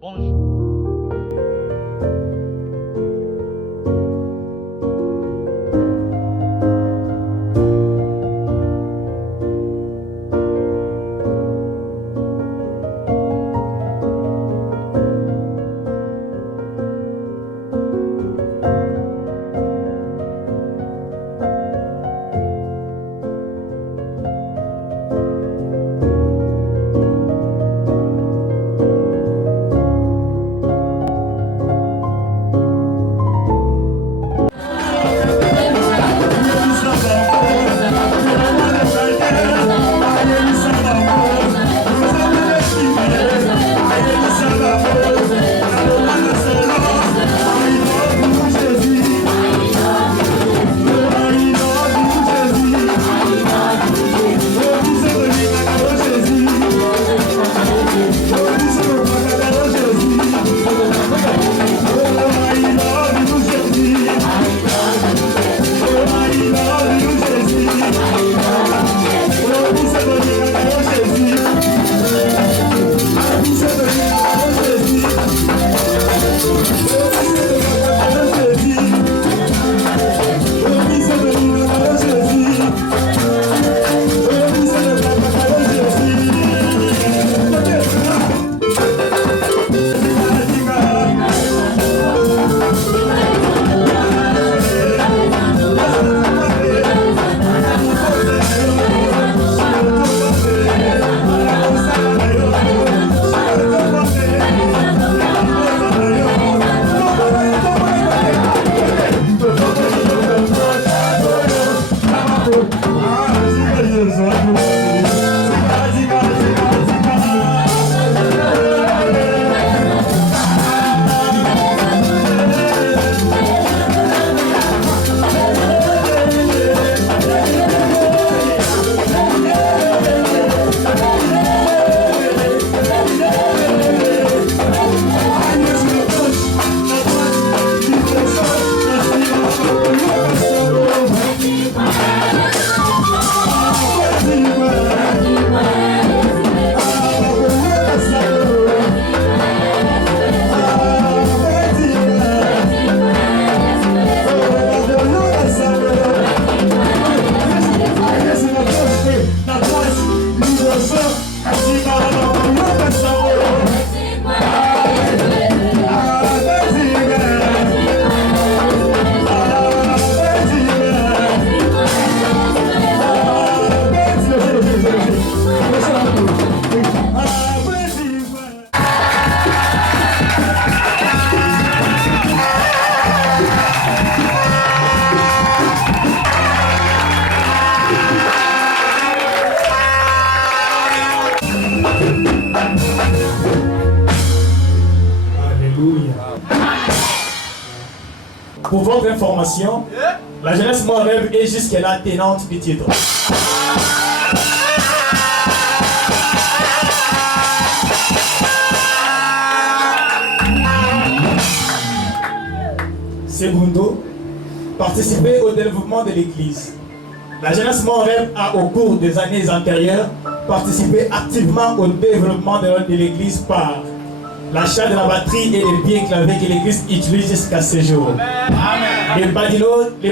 Bonjour. Pour votre information, la jeunesse Mon Rêve est jusqu'à-là tenante du titre. Segundo, participer au développement de l'Église. La jeunesse Mon Rêve a, au cours des années antérieures, participé activement au développement de l'Église par l'achat de la batterie et des biens clavés que l'Église utilise jusqu'à ce jour. Les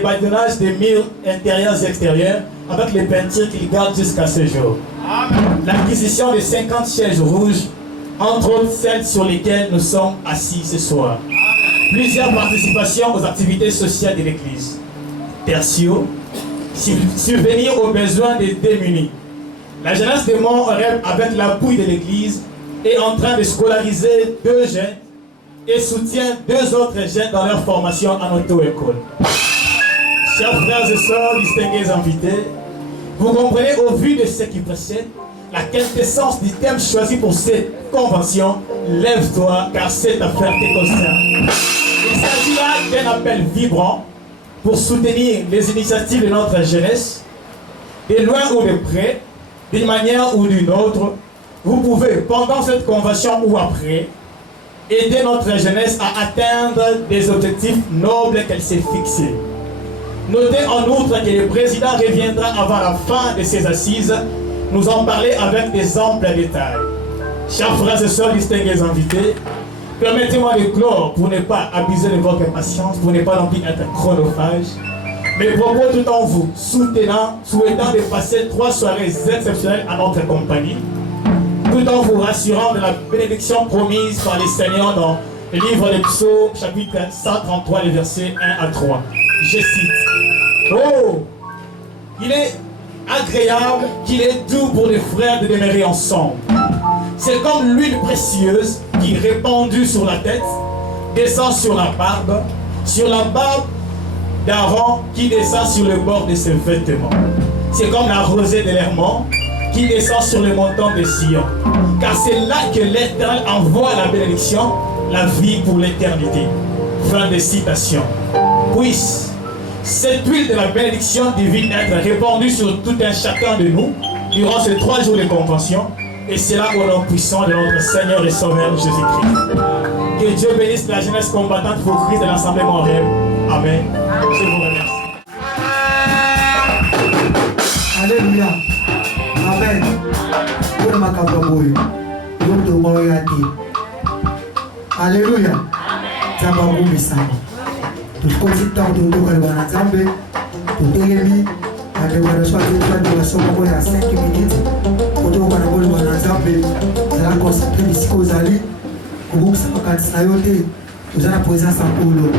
badinages des murs intérieurs et extérieurs avec les peintures qu'ils gardent jusqu'à ce jour. L'acquisition de 50 chaises rouges, entre autres celles sur lesquelles nous sommes assis ce soir. Plusieurs participations aux activités sociales de l'Église. Tertio, subvenir aux besoins des démunis. La jeunesse de Mon Rêve, avec l'appui de l'Église, est en train de scolariser 2 jeunes et soutient 2 autres jeunes dans leur formation en auto-école. Chers frères et sœurs, distingués invités, vous comprenez au vu de ce qui précède la quintessence du thème choisi pour cette convention, lève-toi car cette affaire te concerne. Il s'agit là d'un appel vibrant pour soutenir les initiatives de notre jeunesse, de loin ou de près, d'une manière ou d'une autre. Vous pouvez, pendant cette convention ou après, aider notre jeunesse à atteindre des objectifs nobles qu'elle s'est fixés. Notez en outre que le président reviendra avant la fin de ses assises nous en parler avec des amples détails. Chers frères et sœurs, distingués invités, permettez-moi de clore pour ne pas abuser de votre patience, pour ne pas non plus être chronophage. Mes propos tout en vous souhaitant de passer 3 soirées exceptionnelles à notre compagnie, tout en vous rassurant de la bénédiction promise par les Seigneurs dans le livre des Psaumes, chapitre 133, les versets 1 à 3. Je cite. Oh, il est agréable, qu'il est doux pour les frères de demeurer ensemble. C'est comme l'huile précieuse qui, répandue sur la tête, descend sur la barbe d'Aaron qui descend sur le bord de ses vêtements. C'est comme la rosée de l'Hermon qui descend sur le montant de Sion. Car c'est là que l'Éternel envoie la bénédiction, la vie pour l'éternité. Fin de citation. Puisse cette huile de la bénédiction divine être répandue sur tout un chacun de nous durant ces 3 jours de convention, et c'est là au nom puissant de notre Seigneur et Sauveur Jésus-Christ. Que Dieu bénisse la jeunesse combattante pour Christ de l'Assemblée Montréal. Amen. Je vous remercie. Alléluia. Amen. Alléluia. Tukozi tanto ndoka bwana Nzambe tutelemi adebana swati masomo ya 5 minutes kutoka na bwana Nzambe za concentré bisiko zali kubukisa makanisa na yote tuzana presence ampolo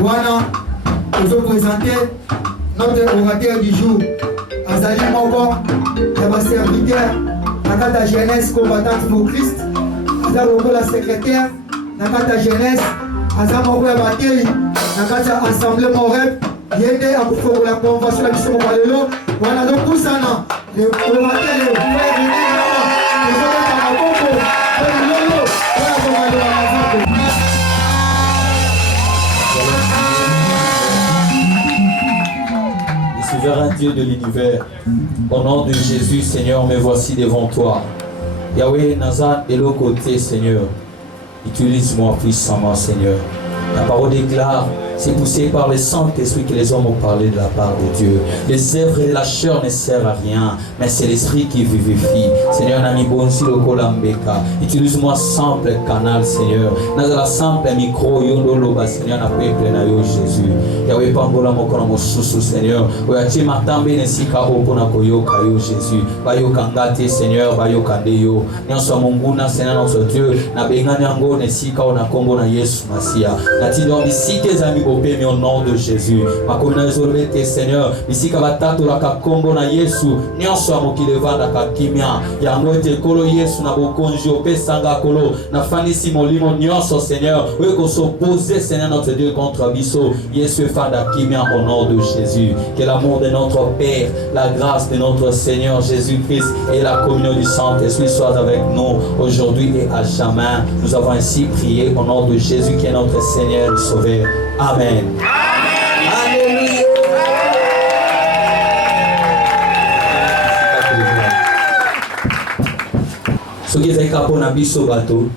Voilà, je vais présenter notre orateur du jour, Azali Moko. serviteur, la jeunesse combattante pour Christ, la secrétaire, la jeunesse, la bataille, la assemblée morale, il y a la convention de Mission Palelo, voilà donc tout ça, le souverain Dieu de l'univers, au nom de Jésus, Seigneur, me voici devant toi. Yahweh, Nazan et l'autre côté, Seigneur, utilise-moi puissamment, Seigneur. La parole déclare, c'est poussé par le Saint-Esprit que les hommes ont parlé de la part de Dieu. Les œuvres et la chair ne servent à rien, mais c'est l'Esprit qui vivifie. Seigneur, Nani Bonsi Lokolambeka, utilise-moi simple canal, Seigneur. Nazala simple micro, Yondoloba, Seigneur, na peuple na yo Jésus. Yahweh Pambola Mokona Mosusu, Seigneur. Oyachi Matambe Nesika Opona Koyoka yo Jésus. Bayoka Ngate, Seigneur, Bayoka Deyo. Nyanso Munguna, Seigneur, notre Dieu. Na Bengani Ango Nesika Ona Kombo na Yesu Masia. Natindo Misi tes amis mais au nom de Jésus. Ma communauté, Seigneur, ici Kabatatu la Kakombo na Yesu, Nyanso Mokilevanda Kakimia, Yangote Kolo Yesu na Bokonji, Opesanga Kolo, na Fanisi Molimo, Nyanso Seigneur, oui qu'on s'oppose, Seigneur notre Dieu contre Abisso, Yesu Fanda Kimia au nom de Jésus. Que l'amour de notre Père, la grâce de notre Seigneur Jésus-Christ et la communion du Saint-Esprit soient avec nous aujourd'hui et à jamais. Nous avons ainsi prié au nom de Jésus qui est notre Seigneur et Sauveur. Amen. Alléluia. Ce qui est capable na biso bateau,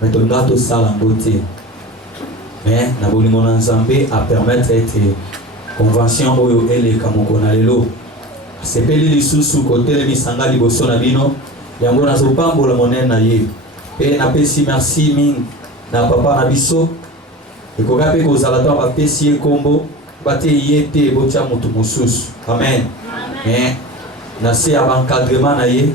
mais ton bateau sala beauté. Mais na bolingo na Nzambe à permettre être convention oyo ele kamokona lelo. Sepeli lisusu côté le misanga liboso na bino, yango na zopambola monene na ye. Pe na pesi merci ming na papa na biso. Et qu'on rappelle qu'aux alatons va pessier combo, bate yete botia mutu musus. Amen. Mais nasi avant encadrement na ye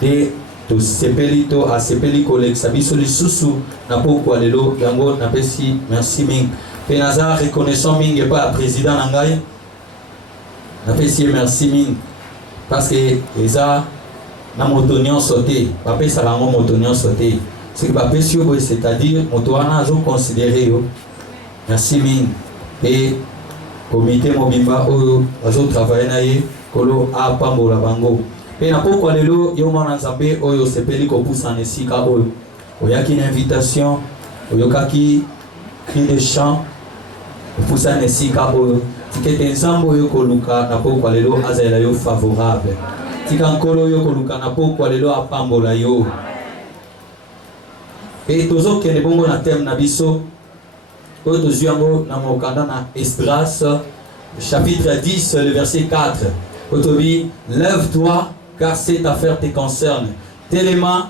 de to sepelito a sepeli collègue sabiso li susu na poko lelo yango na pesi merci ming. Pe naza reconnaissant ming et pas président nangai. Na pesi merci ming parce que eza na motonion sauté, pa pesa la motonion sauté. C'est que pa pesi c'est-à-dire motoana zo considérer yo. Merci ming et comité mobimba oyo azo travailler na ye kolo a pambola bango pe na poko lelo yo mwana Nzambe oyo sepeli ko poussa na sika oyo oyaki une invitation oyokaki cri de chant poussa na sika oyo tikete Nzambe oyo koluka na poko lelo azela yo favorable tika nkolo oyo koluka na poko lelo a pambola yo et tozo kene bongo na thème na biso. Esdras, chapitre 10, le verset 4. Otobi, lève-toi, car cette affaire te concerne. Tellement,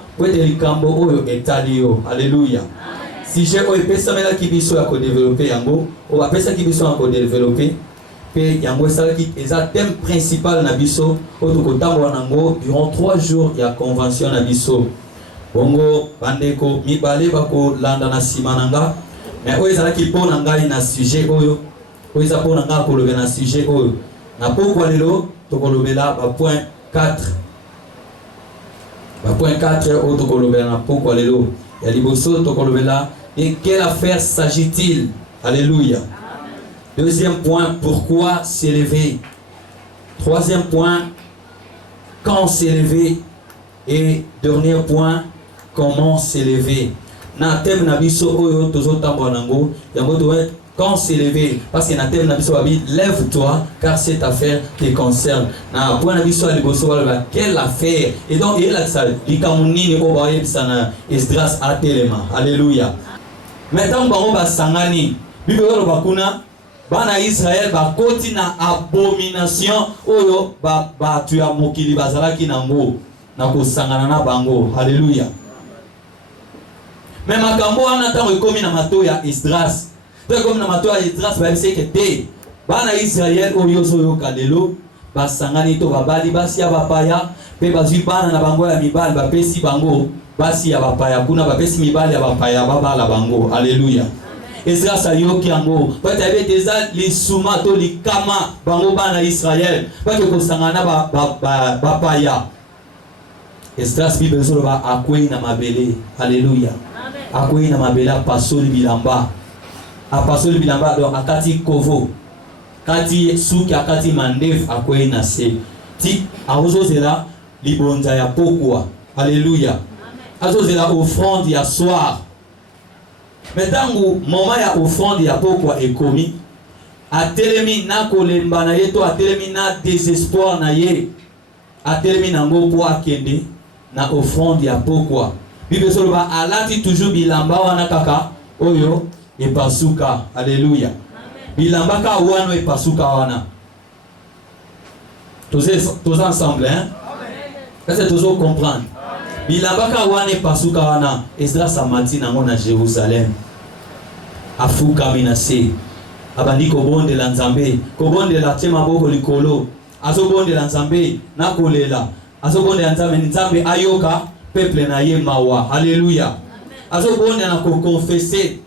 alléluia. Si j'ai un kibiso à développer, yango, on va faire kibiso à développer. Puis yango ça qui est le thème principal nabiso. Durant 3 jours, il y a convention nabiso. Bongo, bandeko, mibale bako landa na simananga. Mais oyo ezalaki mpo na ngai na sujet oyo eza mpo na ngai kolobela na sujet oyo na pokwa lelo tokolobela point 4 oyo tokolobela na pokwa lelo ya liboso tokolobela et quelle affaire s'agit-il? Alléluia. Deuxième point, pourquoi s'élever? Troisième point, quand s'élever? Et dernier point, comment s'élever? Na thème na biso oyo tozotambola nango yango doit quand s'élever parce que na thème na biso babi lève-toi car cette affaire te concerne. Na point na biso ali boso wala quelle affaire et donc il a ça likamunini ko ba yebisa na Esdras atelema. Alléluia. Maintenant bango ba sangani bibelo bakuna bana Israël ba koti na abomination oyo ba tu ya mokili bazalaki nango na ko sangana na bango. Alléluia. Mais makambo wana tango ekomi na mato ya Esdras. Donc comme na mato ya Esdras ba biseke te. Bana Israël oyo zoyo kalelo ba sangani to babali basi ya bapaya pe bazwi bana na bango ya mibali ba pesi bango basi ya bapaya kuna ba pesi mibali ya bapaya babala bango. Alléluia. Esdras ayoki yango. Pata beteza li suma to li kama bango bana Israël. Pata ko sangana bapaya. Esdras Bible soloba akwei na mabele. Alléluia. Akwei na mabele apasoli bilamba. Apasoli bilamba donc akati kovo. Kati suki akati mandef akwei na se. Ti azozela libonza ya pokwa. Alléluia. Azozela offrande ya soir. Metangu moment ya offrande ya pokwa ekomi. Atelemi na kolemba na ye to atelemi na désespoir na ye. Atelemi nango po akende na offrande ya pokwa. Bible soloba alati toujours bilamba wana kaka oyo epasuka. Alléluia. Bilamba ka wano epasuka wana. Tous ensemble, hein? Est-ce que tous comprendre? Bilamba ka wana epasuka wana. Esdras amati nango na Jérusalem. Afuka minase. Abandi kobondela Nzambe. Kobondela tema boko likolo. Azobondela Nzambe na kolela. Azobondela Nzambe ayoka peuple na ye mawa. Alléluia. Azobondela na ko confesser.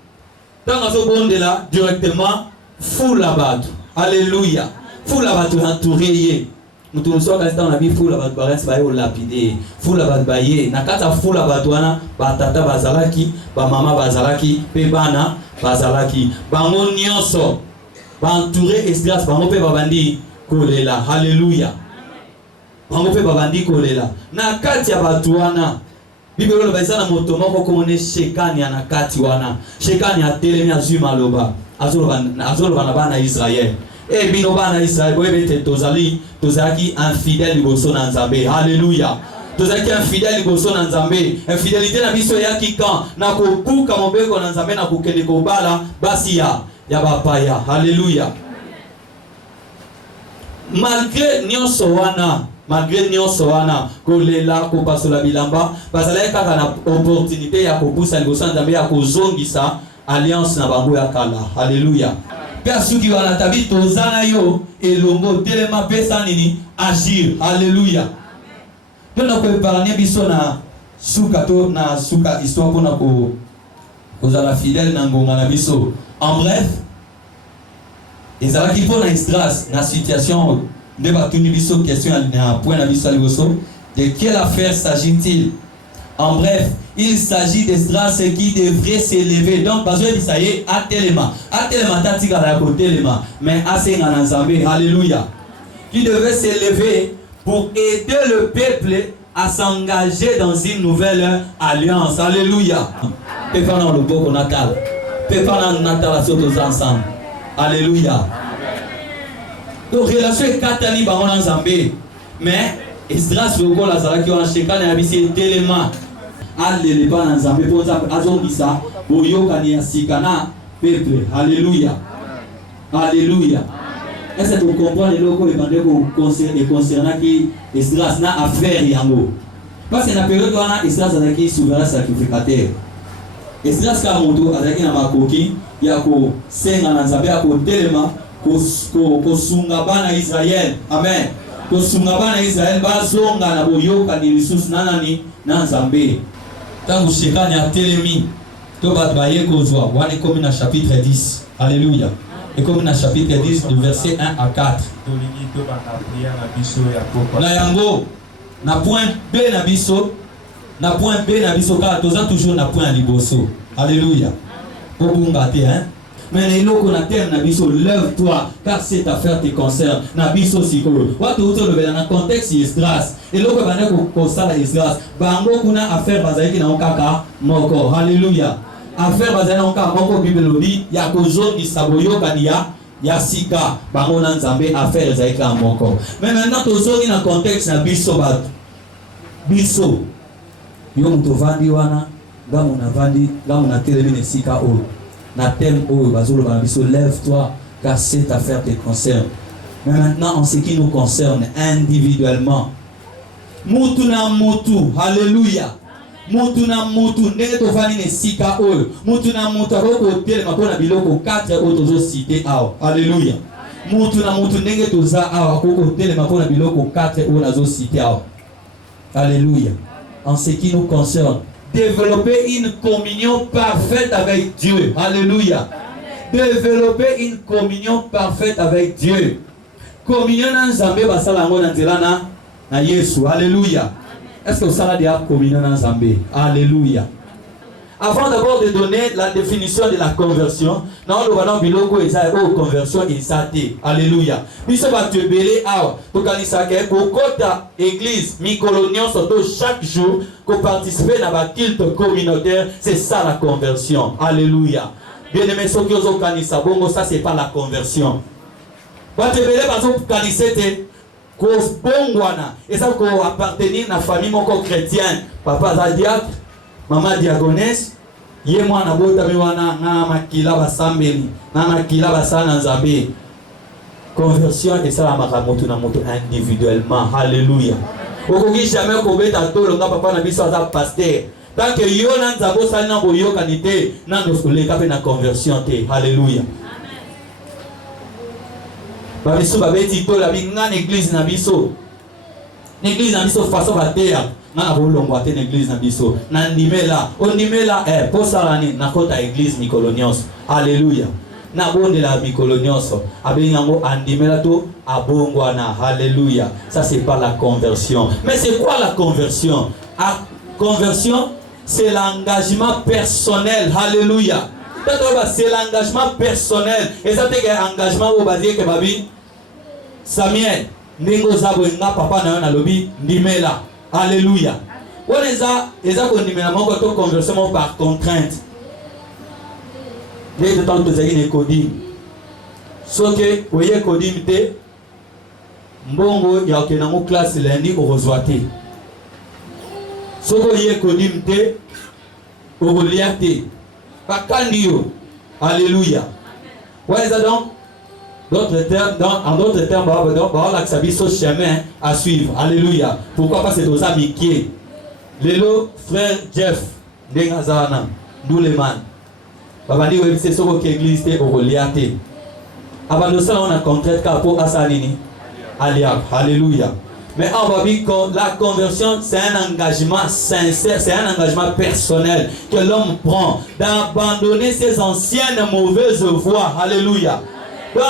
Tant azobondela directement fula batu. Alléluia. Fula batu entouré ye. Mutu soka sta na bi fula batu baresi ba yo lapide. Fula batu ba ye. Na kata fula batu wana ba tata bazalaki, ba mama bazalaki, pe bana bazalaki. Bango nyonso ba entouré Esdras bango pe babandi kolela. Alléluia. Bango pe babandi kolela. Na kati ya batu wana Bible lo baisa na moto moko komone Shekani na kati wana. Shekani atelemi azuma loba. Azoloba na bana Israël. Eh bino bana Israël boyebete tozaki infidèle liboso na Nzambe. Alléluia. Tozaki infidèle liboso na Nzambe. Infidélité na biso yaki kan na kobuka mobeko na Nzambe na kokende kobala basi ya bapaya. Alléluia. Malgré nyonso wana kolela kopasola bilamba bazalaki kaka na opportunité ya kopusa liboso na Nzambe ya kozongisa alliance na bango ya kala. Alléluia. Père suki wana tabi tozana yo elongo telema pesa nini agir. Alléluia. Tona ko épargner biso na suka histoire pona ko kozala fidèle na ngonga na biso. En bref, ezalaki pona Esdras na situation de batuni biso question na point na biso liboso. De quelle affaire s'agit-il? En bref, il s'agit d'Esdras qui devrait s'élever. Donc, parce que ça y est, à Téléma, tatika la Téléma, mais à Nzambe. Alléluia. Qui devait s'élever pour aider le peuple à s'engager dans une nouvelle alliance. Alléluia. Pendant le beau natal, pendant natal, tous ensemble. Alléluia. Donc, relation est Katani Baron Nzambe, mais Esdras Logo Lazara qui a Shekani habité Téléma. Allez pas dans Nzambe pour ça azongisa boyokani ya sikana peuple. Alléluia. Alléluia. Est-ce que vous comprenez le loko ebande ko concernant qui Esdras na affaire yango? Parce que na période wana Esdras azaki souverain sacrificateur. Esdras ka moto azaki na makoki ya ko senga na Nzambe ya ko telema ko sunga bana Israël. Amen. Ko sunga bana Israël bazonga na boyokani lisusu nani na Nzambe. Tangu Shekani a Télémi, to bat baye kozwa, wane komi na chapitre 10. Alléluia. Et comme na chapitre 10 du verset 1 à 4. Na yango, na point B na biso, car toza toujours na point liboso. Alléluia. Obunga te, hein. Mais les locaux na terre na biso, lève-toi, car cette affaire te concerne. Na biso sikolo. Watu uto le na contexte Esdras. Et loko bana ko sala Esdras. Bango kuna affaire bazaiki na okaka moko. Alléluia. Affaire bazana na okaka moko Bible lobi ya kozondi saboyo kania ya sika. Bango na Nzambe affaire zaika moko. Mais maintenant tozoni na contexte na biso bat. Biso. Yo mutovandi wana, gamu na vandi, gamu na telemi sika o. Na thème où lève-toi car cette affaire te concerne. Mais maintenant en ce qui nous concerne individuellement, mutuna mutu, alléluia. Mutuna mutu, ndenge tofani ne sika oyo. Mutuna mutu akoko telema pona biloko 4 autres cités awa. Alléluia. Mutuna mutu ndenge toza awa akoko telema pona biloko 4 oyo nazo cité awa. Alléluia. En ce qui nous concerne, développer une communion parfaite avec Dieu. Alléluia. Développer une communion parfaite avec Dieu. Communion na Nzambe basala ngo na nzela na Yesu. Alléluia. Est-ce que vous savez déjà communion dans Zambé? Alléluia. Avant d'abord de donner la définition de la conversion, nous allons biloko eza o conversion isate. Alléluia. Biso ba tu belé awa. To kanisa ke ko kota église mikolonion surtout chaque jour ko participer dans la culte communautaire, c'est ça la conversion. Alléluia. Bien-aimé ceux qui ont kanisa bongo, ça c'est pas la conversion. Ba tu belé bazo kanisete ko bongwana, et ça ko appartenir na famille moko chrétienne. Papa Zadiak, maman diagonesse, ye mwana bota miwana na makila basambeli, na makila basana nzambe. Conversion et ça la makamoto na moto individuellement. Alléluia. Okoki jamais ko beta tolo nga papa na biso aza pasteur. Tant que yo na nzabo sali na boyo kanité na ndosole ka pe na conversion te. Alléluia. Ba biso ba beti tolo la binga église na biso. L'église na biso façon ba terre. Na bolongwa te l'église na biso na ndimela ondimela posalani na kota église mikolonios. Alléluia. Na bonde la mikolonios abengango andimela to abongwana. Alléluia. Ça c'est pas la conversion. Mais c'est quoi la conversion? La conversion c'est l'engagement personnel. Alléluia. C'est l'engagement personnel. Et ça c'est un engagement au basé que babi Samuel ndingo zabo nga papa na yo na lobi ndimela. Alléluia. On les a condamnés conversion par contrainte. Les deux temps de une codim. Sauf que, vous voyez, codim te, mbongo, il y a une classe lundi au resoité. Sauf que, vous voyez, codim te, au reliate. Pas candio. Alléluia. Ouais, ça donc. En d'autres termes, on a chemin à suivre. Alléluia. Pourquoi pas c'est aux amis qui Lélo, frère Jeff, Dengazana, Douleman. Babadi, c'est ce que l'église est au reliaté. Avant de ça, on a contraint Capo Asanini. Alléluia. Mais on va dire que la conversion, c'est un engagement sincère, c'est un engagement personnel que l'homme prend d'abandonner ses anciennes mauvaises voies. Alléluia. Donc,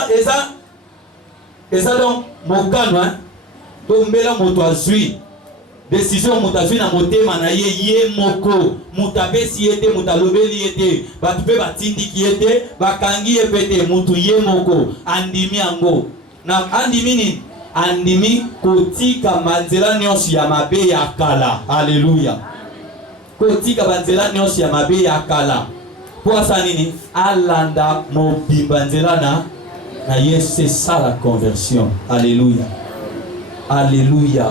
et ça donc, mon canot, donc, mais là, mon toit suit. Décision, mon toit suit, na moté, manaye, yé, moko, moutabe, si était, moutalobeli était, batube, batindi, qui était, bakangi, epete, moutou, yé, moko, andimi, ango. Na, andimi, ni, andimi, kotika, manzela, nyonsu, yamabe, yakala. Alléluia. Kotika, manzela, nyonsu, yamabe, yakala. Pour ça, nini, alanda, mobimbanzela, na, c'est ça la conversion. Alléluia. Alléluia.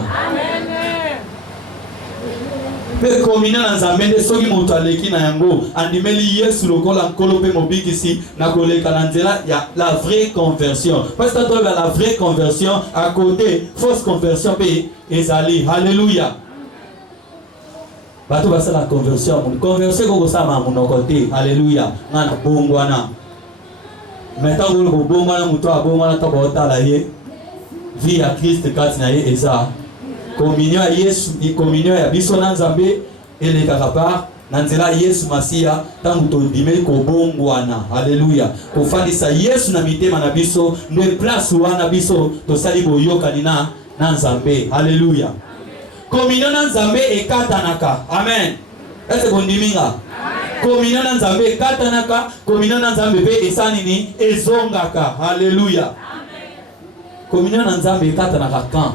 Pe communion dans Zambé soki moto aleki na yango andimeli Yesu lokola nkolo pe mobikisi na koleka na nzela ya la vraie conversion. Parce que toi la vraie conversion à côté fausse conversion pe ezali. Alléluia. Bato basa la conversion mon conversion ko sama mon côté. Alléluia. Ngana bongwana. Maintenant vous le bongwana muto abongwana to botala ye. Vie à Christ katina ye eza. Communion à Yesu, communion à biso na Nzambe et les kakapar nanzela Yesu Masia tangu tondime ko bongwana. Alléluia. Ko fandisa Yesu na mitema na biso ne place wana biso to sali boyoka nina na Nzambe. Alléluia. Communion na Nzambe ekatanaka. Amen. Est-ce qu'on dit minga? Communion na Nzambe ekatanaka, communion na Nzambe pe esani ni ezongaka. Alléluia. Communion na Nzambe ekatanaka quand?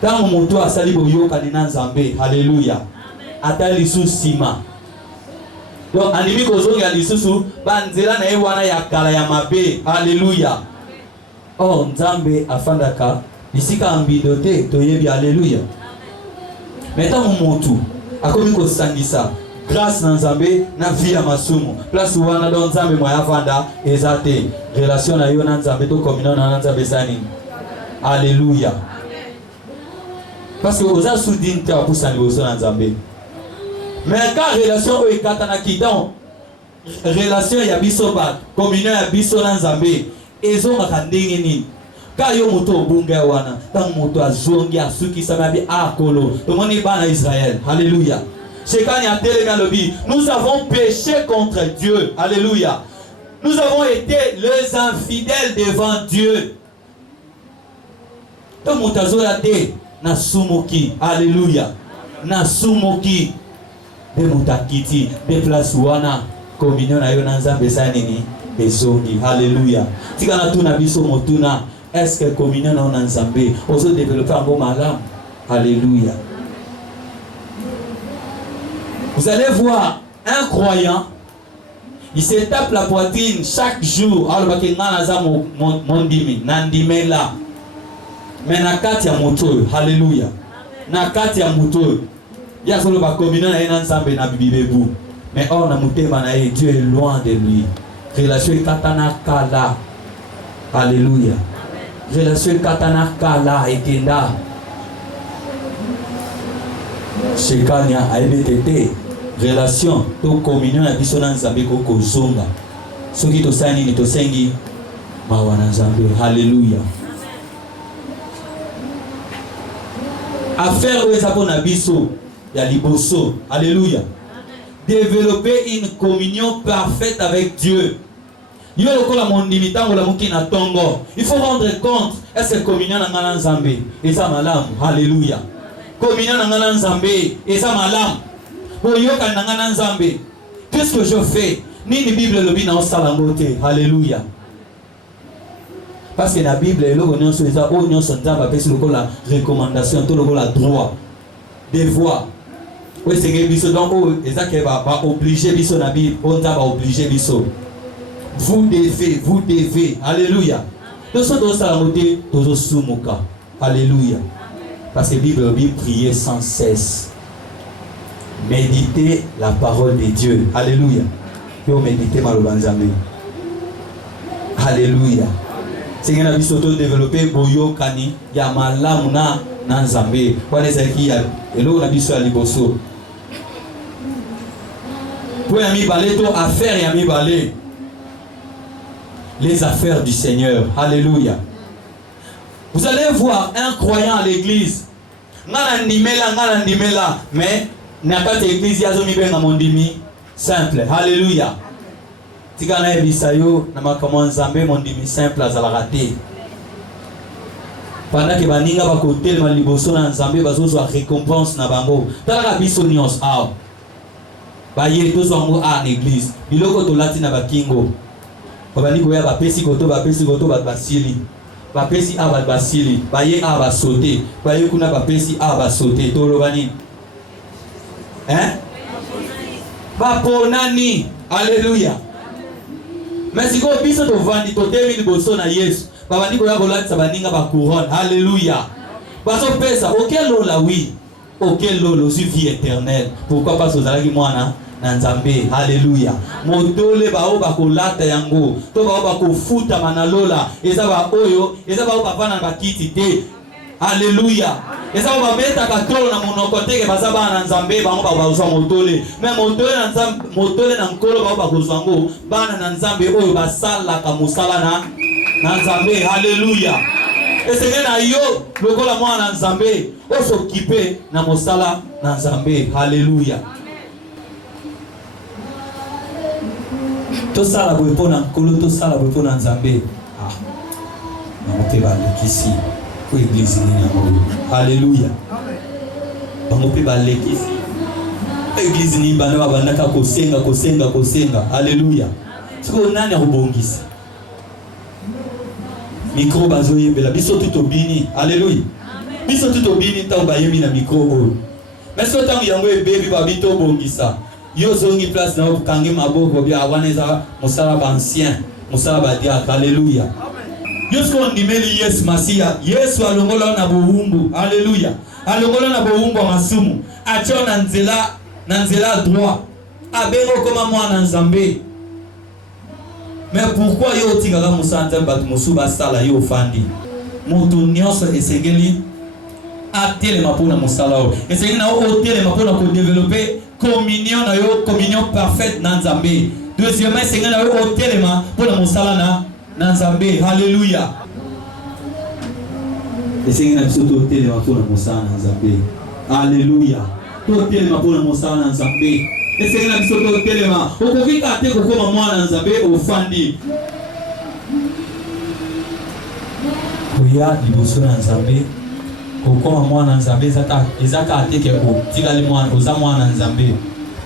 Quand moto asali boyoka ni na Nzambe. Alléluia. Ata lisusu sima. Donc animi kozonga lisusu banzela na ewana ya kala ya mabe. Alléluia. Oh Nzambe afandaka isika ambidote toyebi. Alléluia. Maintenant moto akomi ko sangisa grâce na Nzambe na vie ya masumu. Place wana don Nzambe moya fanda ezate relation na yo na Nzambe to communion na Nzambe sani. Alléluia. Parce que vous avez soudine te pour s'en aller na Nzambe. Mais quand relation o ekatana kidan relation ya biso ba communion ya biso na Nzambe ezonga kandenge nini? Ka yo moto obunga wana tant moto azongi asuki samabi akolo to moni bana Israël. Alléluia. Shekani a télé lobby. Nous avons péché contre Dieu. Alléluia. Nous avons été les infidèles devant Dieu. To moto azola te nasumuki. Alléluia. Nasumuki. De mutakiti. De place wana. Communion na yo na nzambe sa nini. Bezongi. Alléluia. Tika na tuna biso motuna. Est-ce que communion na nzambe ozo développer un bon malam? Alléluia. Vous allez voir un croyant, il se tape la poitrine chaque jour. Alors que ngana mondimi nandimela. Mais na kati ya moto. Alléluia. Na kati ya moto. Ya solo ba communion na ena nzambe na bibibebu. Mais or na mutema na ye, Dieu est loin de lui. Relation katana kala. Alléluia. Relation katana kala ekenda. Shekanya aibetete. Relation to communion na biso na nzambe ko zonga. Soki to sani ni to sengi mawa na nzambe. Alléluia. Affaire où ça pour na biso ya liboso. Alléluia. Développer une communion parfaite avec Dieu. Yo lokola mondimi tango la muki na tongo. Il faut rendre compte est-ce que communion na ngana nzambe eza malamu. Alléluia. Communion na ngana nzambe eza malamu. Boyoka na ngana nzambe. Qu'est-ce que je fais? Nini Bible lobi na osala ngote. Alléluia. Parce que la Bible eloko nyonso eza o nyonso nzambe apesi lokola recommandation to lokola droit, devoir. Oui, c'est que biso donc ezake ba obliger biso na Bible, on va obliger biso. Vous devez. Alléluia. Donc ça doit s'arrêter tozo sumuka. Alléluia. Parce que la Bible dit prier sans cesse. Méditer la parole de Dieu. Alléluia. Yo méditer malobanzambe. Alléluia. C'est que na biso to développer boyo kani ya malamu na nzambe. Kwa nezaki ya elo na biso ya liboso. Pour ami balé to affaire ya mi balé. Les affaires du Seigneur. Alléluia. Vous allez voir un croyant à l'église. Ngana ndimela, mais n'akate église yazo mi benga mondimi simple. Alléluia. Tikana ebisayo na makamwa nzambe mondimi simple azalakate. Pendant que baninga ba kotel ma liboso na nzambe bazozo récompense na bango. Talaka biso nyos aw. Baye tozo ngo a l'église. Biloko to latina bakingo. Babani koya bapesi koto basili. Bapesi a basili. Baye a basote. Baye kuna bapesi a basote. Tolo bani. Hein? Baponani. Alléluia. Mais si ko biso to vandi to temi liboso na Yesu. Babani koya kolatisa baninga ba couronne. Alléluia. Baso pesa auquel lola oui. Auquel lolo vie éternelle. Pourquoi pas ozalaki mwana Nzambe? Alléluia. Modole bao bakolata yango to bao bakofuta manalola eza ba oyo eza bao bavana na bakiti te. Alléluia. Eza bao babeta katolo na monoko teke baza bana Nzambe bango bazwa modole mais modole na Nzambe modole na nkolo bao bakozwa ngo bana na Nzambe oyo basala ka musala na Nzambe. Alléluia. Esenge na yo lokola mwana Nzambe osokipe na mosala na Nzambe. Alléluia. To sala bwepona nkolo to sala bwepona Nzambe. Ah. Na moteba lekisi ko église ni yango. Alléluia. Bangope ba lekisi. Église ni bana babandaka kosenga. Alléluia. Siko nani akobongisa? Micro bazoye bela biso tutobini. Alléluia. Biso tutobini ta bayemi na micro o. Mais so tangu yango ebebi ba bito bongisa. Yo zongi place na okangi maboko bia awaneza musala ba ancien, musala ba diacre. Alléluia. Yo sko ndimeli Yesu Masia. Yesu alongola na buhumbu. Alléluia. Alongola na buhumbu masumu. Achona nzela droit. Abengo koma mwana Nzambe. Mais pourquoi yo tingaka musanta batu musuba sala yo fandi? Mutu nyonso esengeli atelema pona musala o. Esengeli na o telema pona ko développer communion na yo, communion parfaite na Nzambe. Deuxièmement, esengeli na yo o telema pona musala na Nzambe. Alléluia. Esengeli na biso to telema pona musala na Nzambe. Alléluia. To telema pona musala na Nzambe. Esengeli na biso to telema okofika ate kokoma mwana Nzambe ofandi. Koya liboso na Nzambe okoma mwana nzambe ezaka ate ke otikali mwana oza mwana nzambe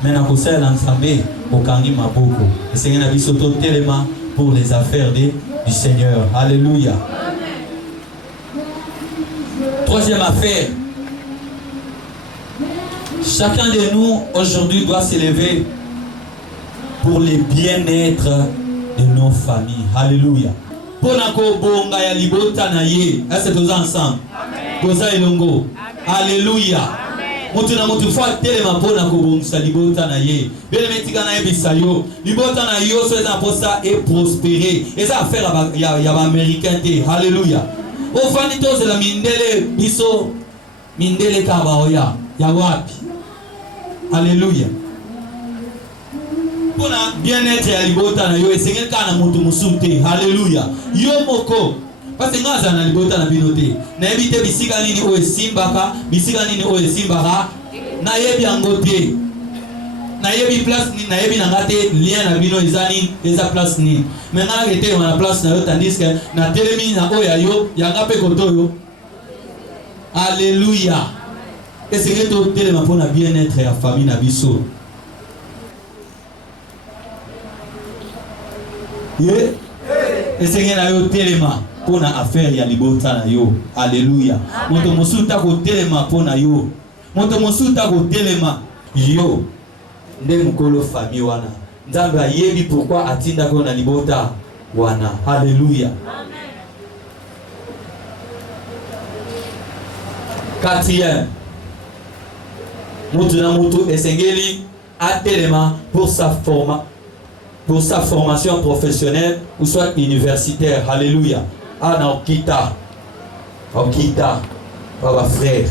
mais na kosalela nzambe okangi maboko esenge na biso totelema pour les affaires du Seigneur. Alléluia. Troisième affaire, chacun de nous aujourd'hui doit s'élever pour le bien-être de nos familles. Alléluia. Ponako bonga ya libota na ye. Est-ce que tous ensemble? Koza elongo. Alléluia. Mutu na mutu fa telema pona ko bongisa libota na ye. Bele metika na yebisa yo. Libota na yo so eza posa et prospérer. Eza affaire ya ba américain te. Alléluia. O fani toze la mindele biso mindele kaba oya ya wapi. Alléluia. Pona bien-être ya libota na yo esengel kana mutu musute. Alléluia. Yo moko parce que ngaza na libota na binote na ebite bisika nini o esimbaka bisika nini o esimbaka na yebi angote na yebi place ni na yebi na ngate lien na bino ezani eza place ni mais ngala kete na place na yo tandis que na telemi na oya yo yanga pe kotoyo. Alléluia. Et c'est que to telema pona bien-être ya famille na biso. Et c'est que na yo telema pona affaire ya libota na yo. Alléluia. Moto mosuta ko telema pona yo. Moto mosuta ko telema yo. Nde mukolo famille wana. Nzambe ayebi pourquoi atinda ko na libota wana. Alléluia. Amen. Quatrième. Moto na moto esengeli atelema pour sa formation professionnelle ou soit universitaire. Alléluia. Ana okita baba frère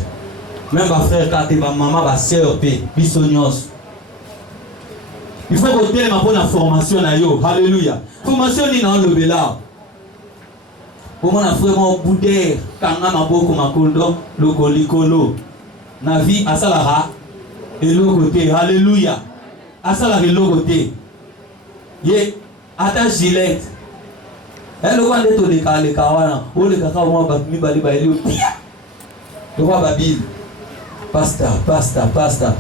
même ba frère kate ba maman ba sœur pe biso nyos il faut que tu aies ma bonne formation na yo. Alléluia. Formation ni na lobela pour mon frère mon boudé kanga maboko makondo lokolikolo na vie asalara elokote. Alléluia. Asalara elokote ye ata gilet. Elle voit les taux de Kawana, ou les cacaos, mi bali bailou, pia. Le roi Babil, pasta.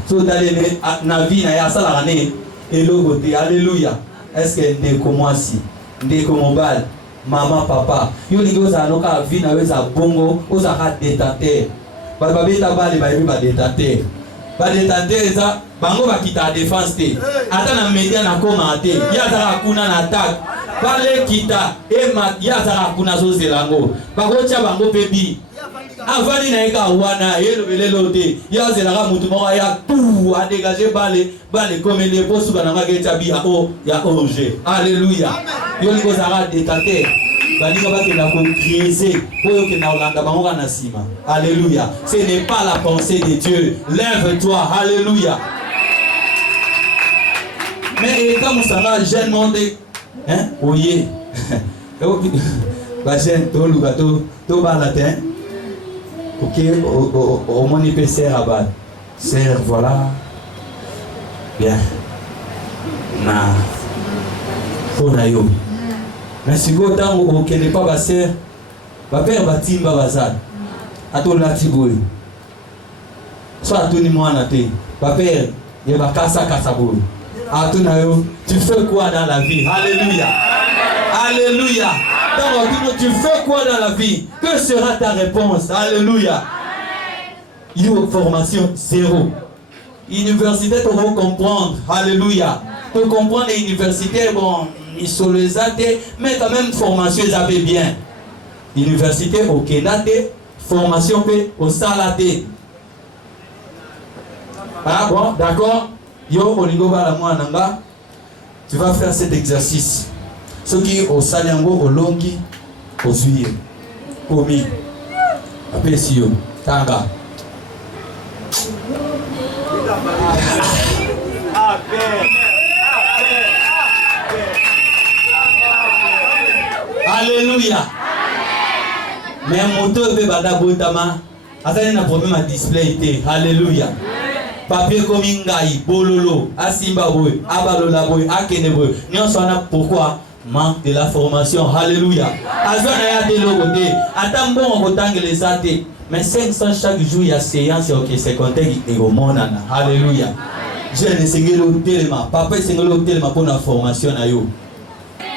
So d'aller na vie na ya sala rane, et logo de alléluia. Est-ce que ne comme moi si, ne comme bal, maman, papa. Yo ni goza noka vie na weza bongo, oza ka détater. Babeta bali bailou ba détater. Ba détater ça, bango ba kita défense te. Ata na média na commenter, ya za kuna na attaque. Bale kita ema yazara kuna zozelango bakocha bango pebi avani na eka wana yelo belelo te yazela mutu moko ya tout a dégager bale comme les posu bananga kecha bi ya orge. Alléluia. Yo liko zara détater balinga ba kena ko crier poyo kena olanda bango kana sima. Alléluia. Ce n'est pas la pensée de Dieu. Lève-toi. Alléluia. Mais comme ça là jeune monde hein? Oye. Bajen to lugato to balatin. OK, au moins il peut serre à bas. Serre voilà. Bien. Na. Pona yo. Mais si go tant au kene pas ba serre, ba père batimba bazad. Ato lati boy. So atuni mwana te. Ba père, ye ba kasa boy. Tu fais quoi dans la vie? Alléluia. Alléluia. Tu fais quoi dans la vie? Que sera ta réponse? Alléluia. Yo formation zéro. Université tu vas comprendre. Alléluia. Tu comprends les universités bon, ils sont les athées, mais quand même formation ils avaient bien. Université au Kenya, formation au Salaté. Ah bon, d'accord. Yo olingo bala mwana tu vas faire cet exercice. Ce qui au saliango au longi au suie komi apesio tanga. Alléluia. Mais moto be bada botama asali na problème à display. Alléluia. Papier comme ngai bololo asimba boy abalola boy akene boy nyonso na pourquoi manque de la formation. Alléluia. Azona ya de logote atambo ngotangele sate Mais 500 chaque jour, il y a séance, ok, c'est compté et au monde. Alléluia. Je ne sais pas le téléma. Papa, c'est le téléma pour la formation.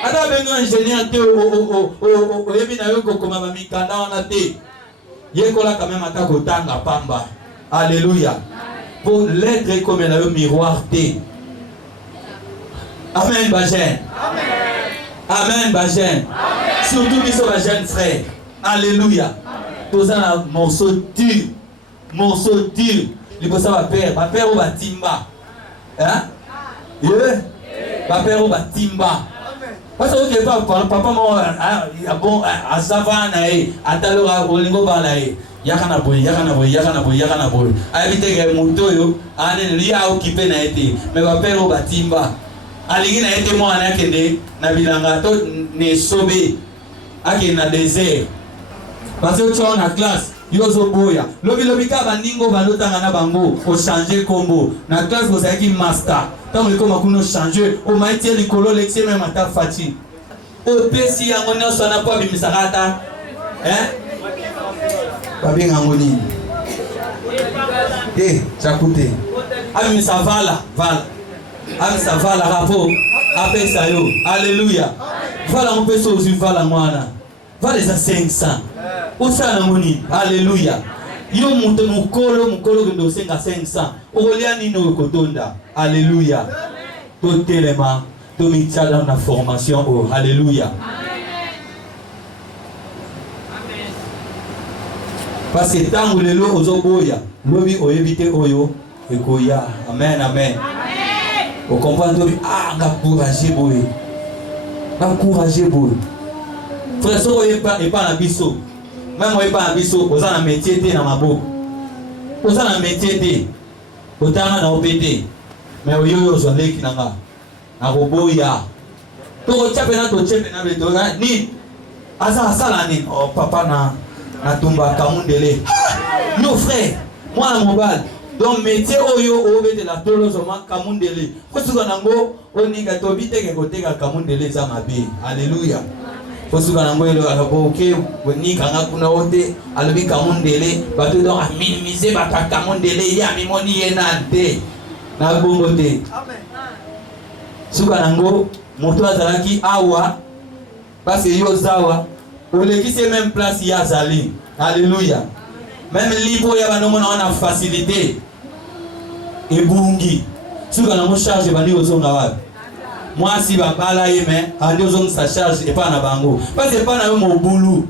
Ada bengo ingénieur te o yebi na yo ko koma mikanda wana te. Yekola quand même ata kotanga pamba. Alléluia. Pour l'être comme la miroir te. Amen Bajen. Amen Bajen. Surtout biso Bajen frère. Alléluia. Tous un morceau dur. Morceau dur. Libosa ba père au batimba. Hein? Ba père au batimba. Parce que papa mo bon a savana e atalora olingo bala e yakana boy habite ke moto yo ane lia occupé na été mais ba père batimba alingi na été mo ana kende na bilanga to ne sobe ake na désert parce que tu es en classe yozo boya lobi ka bandingo balotanga na bango o changer combo na classe ko zaki master. Tant que comme on changer, au maintien du colo l'excès même à ta fatigue. Au PC en on s'en a pas bimisarata, hein? Pas bien en moni. Ça coûté. Ah mais ça va là. Ah ça va là rapport. Après ça yo. Alléluia. Voilà on peut sauver voilà moi là. Voilà les 500. Où ça la moni? Alléluia. Yo monte mukolo kendo senga 500. Olia nino kotonda. Alléluia. Tout élément, tout métier dans la formation. Oh, alléluia. Parce que tant que les lois aux oboya, lobi o éviter oyo et koya. Amen, amen. Vous comprenez? Ah, encourager boy. Encourager boy. Frère, so pas na biso. Même on est pas na biso, on a un métier té na mabo. On a un métier té. Otanga na opété. Mais au yo zonde kinanga. Na roboya. To chape na betora ni. Asa sala ni. Oh papa na tumba kamundele. Yo frère, moi na mobile. Donc métier oyo obete la tolo zoma kamundele. Kosuka nango oninga to biteke koteka kamundele za mabe. Alléluia. Kosuka nango elo akaboke ni kanga kuna wote alobi kamundele bato donc a minimiser ba kamundele ya mimoni yenante. Na bongo te. Amen. Suka nango moto azalaki awa parce que yo zawa olekise même place ya zali. Alléluia. Même livre ya banomo na facilité. Ebungi. Suka nango charge bandi ozonga wapi? Moi si babala yeme andi ozonga sa charge et pas na bango. Parce que pas na yo mobulu.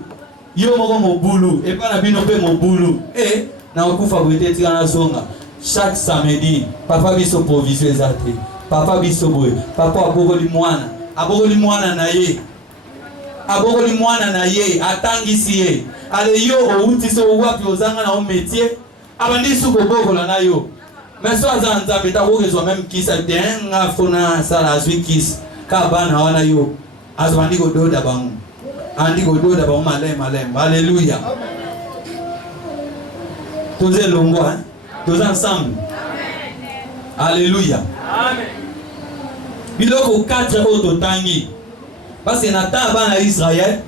Yo moko mobulu et pas na bino pe mobulu. Eh na okufa boite tika na zonga. Chaque samedi, papa biso provision ezate. Papa biso boy. Papa abogoli mwana na ye. Abogoli mwana na ye, atangisi ye. Ale yo outi so wapi ozanga na o métier. Abandi su kobogola na yo. Mais so azanza beta ko kezo même kisa denga fona sala azwi kis. Ka bana wana yo. Azwandi go doda bangu. Andi go doda bangu malem. Alléluia. Toze longo hein. Tous ensemble. Alléluia. Amen. Biloko 4 autres tangi. Parce que Nathan bana Israël.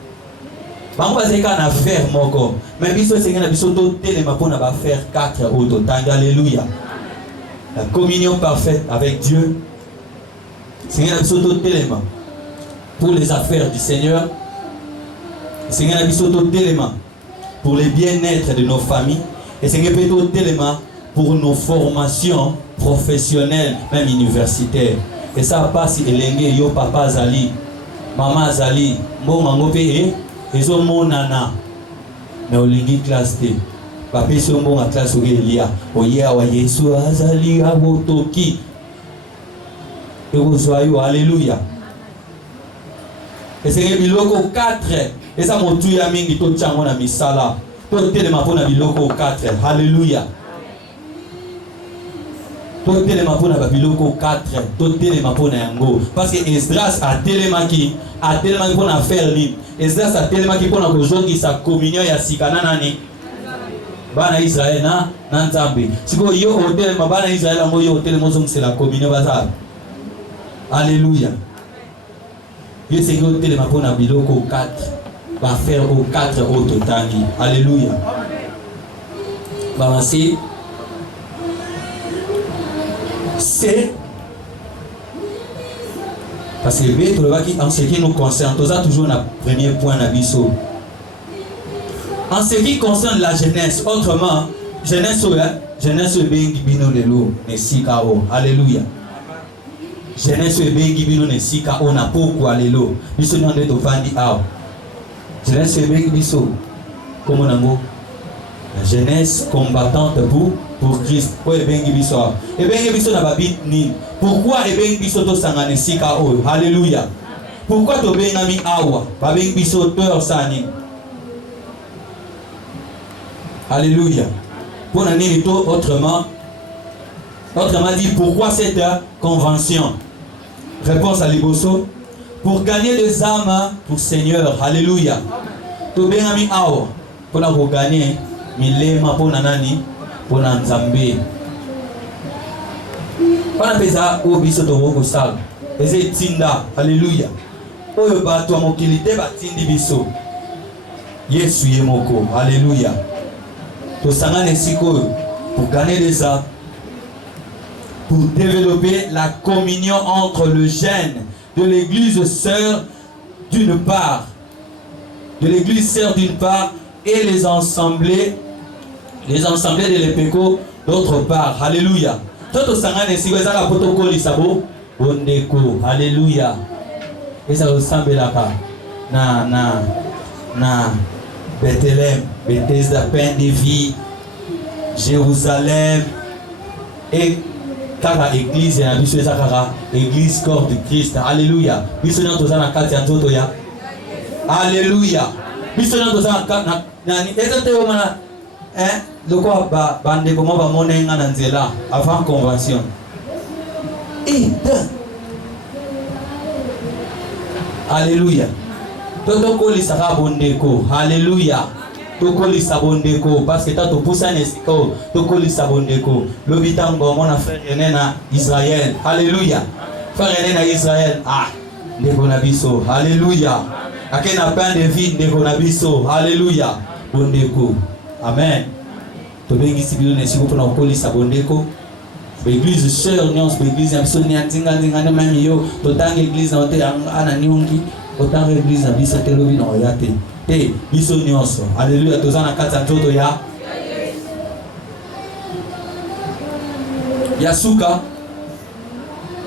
Bango bazeka na faire moko. Mais biso senga na biso to telema pona ba faire 4 autres tangi. Alléluia. La communion parfaite avec Dieu. Senga na biso to telema pour les affaires du Seigneur. Senga na biso to telema pour le bien-être de nos familles. Et senga to telema pour nos formations professionnelles, même universitaires. Et ça passe elenge yo papa Zali, maman Zali, mbonga ngope ezo monana. Mais olingi classe te. Papa so mbonga classe oge Elia. Oye wa Yesu azali abotoki. Egozoayo alléluia. Et c'est biloko 4. Et ça motu ya mingi to tchango na misala. To telema pona biloko 4. Alléluia. Totelema pona babiloko 4, totelema pona yango parce que Esdras a telemaki pona faire libre. Esdras a telemaki pona kozongi sa communion ya sikana nani bana Israël na Nzambe. Siko yo hotelema bana Israël ngo yo hotelema zongi c'est la communion bazar. Alléluia. Yo c'est que hotelema pona biloko 4 va faire au 4 autres tangi. Alléluia. balancer. C'est parce que en ce qui nous concerne, nous avons toujours un premier point d'abisso. En ce qui concerne la jeunesse, autrement, jeunesse est bien bino lelo ne sikao. Alléluia. Jeunesse est bien bino ne sikao na pourquoi lelo. Biso n'en est au fandi ao. Jeunesse est bien biso. Comment nango? La jeunesse combattante pour Christ. Pourquoi est bien biso? Et bien biso na babit ni. Pourquoi est bien biso to sangane sikao? Alléluia. Pourquoi to bien ami awa? Pas bien biso teur sani. Alléluia. Pour un tout autrement dit, pourquoi cette convention? Réponse à Liboso. Pour gagner des âmes pour Seigneur. Alléluia. Tout bien ami awa. Pour la gagner, milema pour nanani, pour nanzambe. Pour la pesa au biso de Rogosal. Et tinda. Alléluia. Pour le bateau à mon kilité, batindi biso. Yesu yemoko. Alléluia. Pour gagner des âmes, pour développer la communion entre le gène de l'église sœur d'une part, et les assemblées de l'EPECO d'autre part. Alléluia. Tout sangane siko ezaka protocole isabo bondeko. Alléluia. Et ça ressemble là na Bethléem, Bethesda, Pain de vie, Jérusalem et kaka église na biso eza kaka église corps de Christ. Alléluia. Biso na toza na kati ya nzoto ya. Alléluia. Biso na toza na ezate omana loko bande komo ba monenga na nzela avant convention. Alléluia. Toko lisaka bondeko. Alléluia. Toko lisa bondeko parce que tato poussa nesiko toko lisa bondeko. Lobitango mon frère ene na Israël. Alléluia. Frère ene na Israël. Ndeko na biso. Alléluia. Akena pain de vie ndeko na biso. Alléluia. Bondeko. Amen. To bengi sibilo nesiko pona ko lisa bondeko. L'église sœur nyons l'église absolument ntinga na même yo to tanga église na hotel ana nyongi. Autant l'église a dit que le vin a été. Et biso nyonso. Alléluia. Tous en a quatre nzoto ya. Yasuka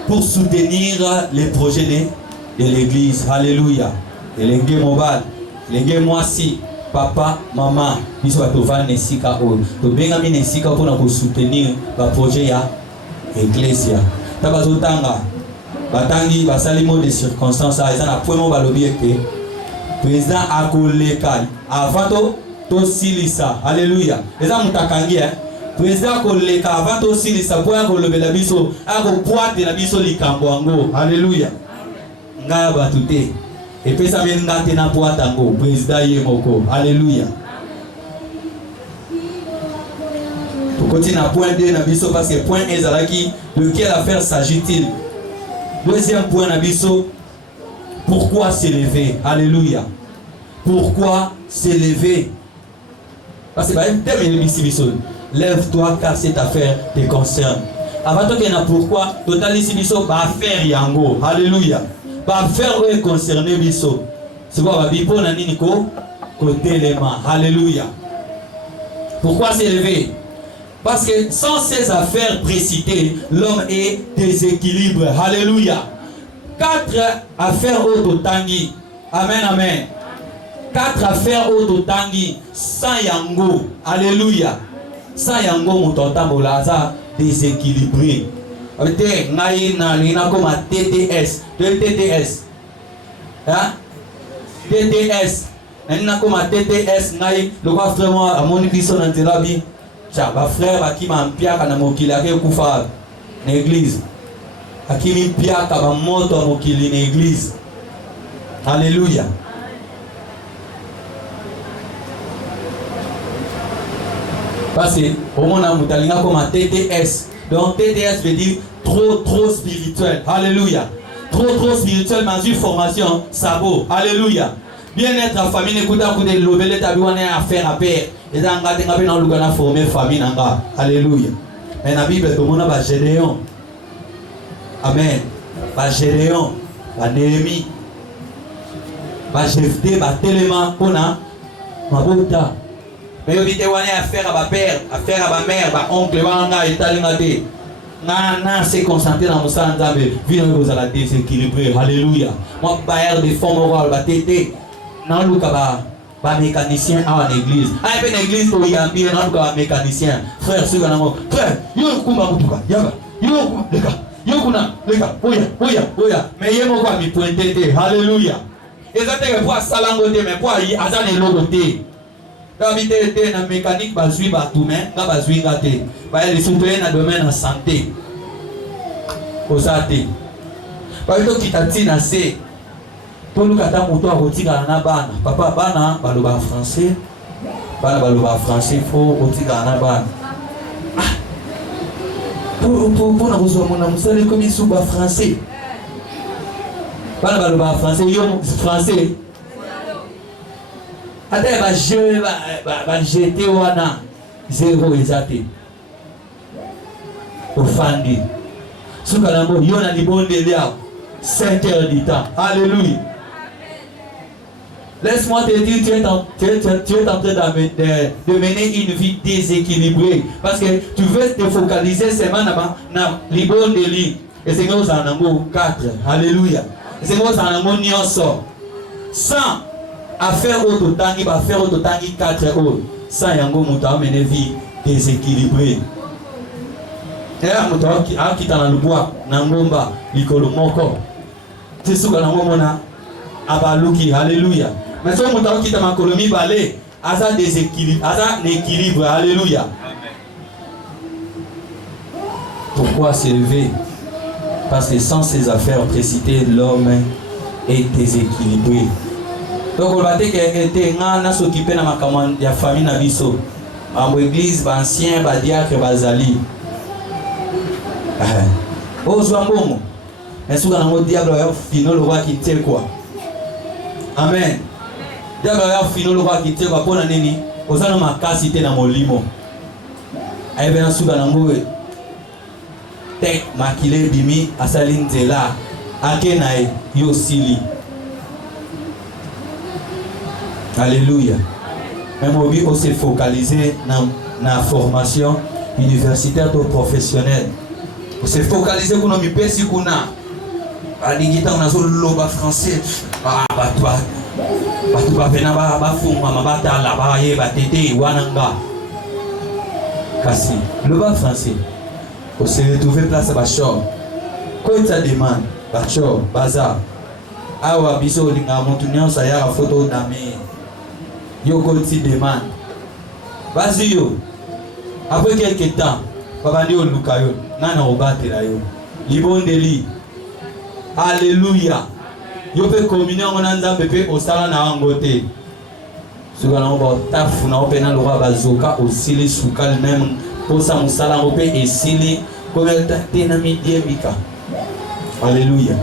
pour soutenir les projets de l'église. Alléluia. Et l'engé mobile, l'engé moisi, papa, maman, biso batova nesika o. To benga mi nesika pour soutenir le projet ya ecclesia. Tabazotanga batangi basalimo de circonstances eza na point mo balobi ke président akoleka avant to silisa. Alléluia. Eza mutakangi président akoleka avant to silisa po akolobela biso akopoate na biso likambo yango. Alléluia. Ngaya batute epesa benga te na poate yango président ye moko. Alléluia. To continue na point 2 na biso parce que point ezalaki de quelle affaire s'agit-il? Deuxième point Nabiso, pourquoi s'élever? Alléluia. Pourquoi s'élever? Parce que lève-toi car cette affaire te concerne. Avant tout, pourquoi totalisi biso ba faire yango. Alléluia. Ba faire est concerné biso. C'est quoi ba bipo na nini ko côté les mains. Alléluia. Pourquoi s'élever? Parce que sans ces affaires précitées, l'homme est déséquilibré. Alléluia. 4 affaires au Tangi. Amen, amen. 4 affaires au Tangi. Sans yango. Alléluia. Sans yango, mon tontamolaza déséquilibré. Comme TTS. TTS. Hein? TTS. Comme TTS. Le quoi vraiment à mon église en Antelabi. Ba frère qui m'a piaka na mokili ake kufa na église akimi piaka ba moto mokili na église. Alléluia. Parce que au monde a mutalinga comme TTS. Donc TTS veut dire trop spirituel. Alléluia. Trop spirituel dans une formation sabot. Alléluia. Bien-être en famille, écoutez, l'obélé tabiwane à faire à paix. Et dans la Bible, on a formé famille. Alléluia. Et dans la Bible, tout le monde a Gédéon. Amen. Gédéon, Néhémie, Jephthé, Téléma, Kona, Mabota. Mais il y a des affaires à ma père, affaires à ma mère, à mon oncle, à Italie. Non, c'est concentré dans mon sang, vie nous allons déséquilibrer. Alléluia. Moi, bailleur de fonds moraux, tété, non, Lucas, pas mécanicien à l'église. Ah, une église pour y aller, non, Lucas, mécanicien. Frère, ce gars-là, frère, yo, Kumba, Mutuka, Yaba, yo, les gars, yo, Kuna, les gars, oya, mais il y a mon quoi, mi pointé, alléluia. Et ça, c'est pour salangoté, mais pour y aller, les logotés. Quand vous êtes dans la mécanique, vous avez tout, mais vous avez tout. Vous avez surtout dans le domaine de la santé. Vous avez tout. Vous avez tout. Pour nous, quand vous avez papa, bana, baloba français. Bana, baloba français, il faut retirer la bana. Pour nous, vous avez comme ils sont français. Bana, baloba français, français. Attends, va jeter wana zéro exacté. Offandi. Ce qu'on a dit, on a dit bon délire. 5 heures du temps. Alléluia. Laisse-moi te dire, tu es en train de mener une vie déséquilibrée. Parce que tu veux te focaliser seulement dans les bons délires. Et c'est nous en avons 4. Alléluia. Et c'est nous en avons nyonso. 100. À faire autre temps, il va faire autre temps, 4 heures. Ça, il y a un mouton mener vie déséquilibrée. Et là, mouton qui est dans le bois, dans le bomba, il colle mon corps. C'est ce qu'on a mona abaluki, alléluia. Mais ce mouton qui est dans la colonie balai, asa déséquilibre, asa l'équilibre, alléluia. Pourquoi s'élever? Parce que sans ces affaires précitées, l'homme est déséquilibré. Donc on va dire que s'occuper de la famille Nabiso. À l'église, ancien, diacre, bazali. Oh, Zwambongo. Mais souvent, le diable a fini le roi qui tient quoi? Amen. Le diable a fini le roi qui tient quoi? Pour l'année, aux gens ma cassité dans mon limo. Aïe, bien, souvent, tek makile bimi asaline zela akenae yosili. Alléluia. Même aujourd'hui, on s'est focalisé dans la formation universitaire ou professionnelle. On s'est focalisé sur nos pays qu'on a. Adigita on a sur le loba français. Ah, batwa. Batwa penaba bafuma mabata la baye batete wananga. Kasi loba français. On s'est retrouvé place à Bachor. Quand ça demande, Bachor, bazar. Awa biso linga montunyon sa ya photo d'ami. Yo konti demande. Vas-y yo. Après quelques temps, papa ndi oluka yo. Nana obatela yo. Libondeli. Alléluia. Yo pe communion on nzambe pe osala na ngote. Soka na ba tafu na opena lo ba bazoka osili sukal même pour ça musala ope esili ko tena midie bika. Alléluia.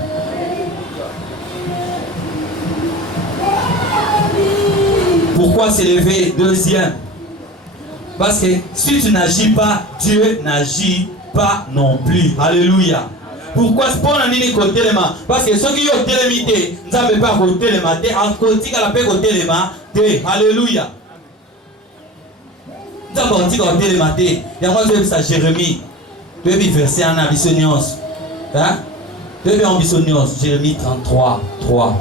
Pourquoi s'élever? Deuxième. Parce que si tu n'agis pas, Dieu n'agit pas non plus. Alléluia. Pourquoi c'est pour l'année côté les mains? Parce que ceux qui ont télémité, nous n'avons pas côté les mains. En côté la paix côté les mains. Alléluia. Nous avons dit côté les mains. Il y a moi je ça Jérémie. Depuis verset en ambitionnance. Hein? Depuis ambitionnance. Jérémie 33, 3.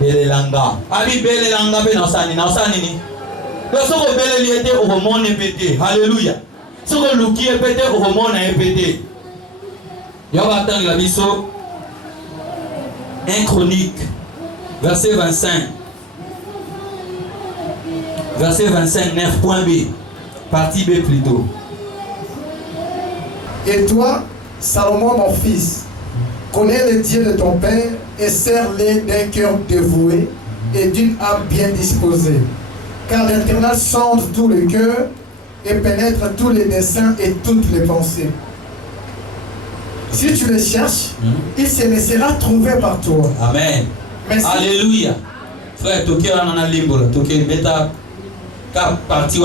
Belelanga. Abi belelanga be na sani ni. Donc ce que beleli était au monde pété. Alléluia. Ce que luki est pété au monde est pété. Il va attendre la biso. 1 Chronique verset 25. Verset 25 9.b. Partie B plutôt. Et toi, Salomon mon fils, connais le Dieu de ton père et sers-les d'un cœur dévoué et d'une âme bien disposée. Car l'Éternel sonde tous les cœurs et pénètre tous les desseins et toutes les pensées. Si tu les cherches, il se laissera trouver par toi. Amen. Merci. Alléluia. Frère, tu es en limbo, tu es bêta.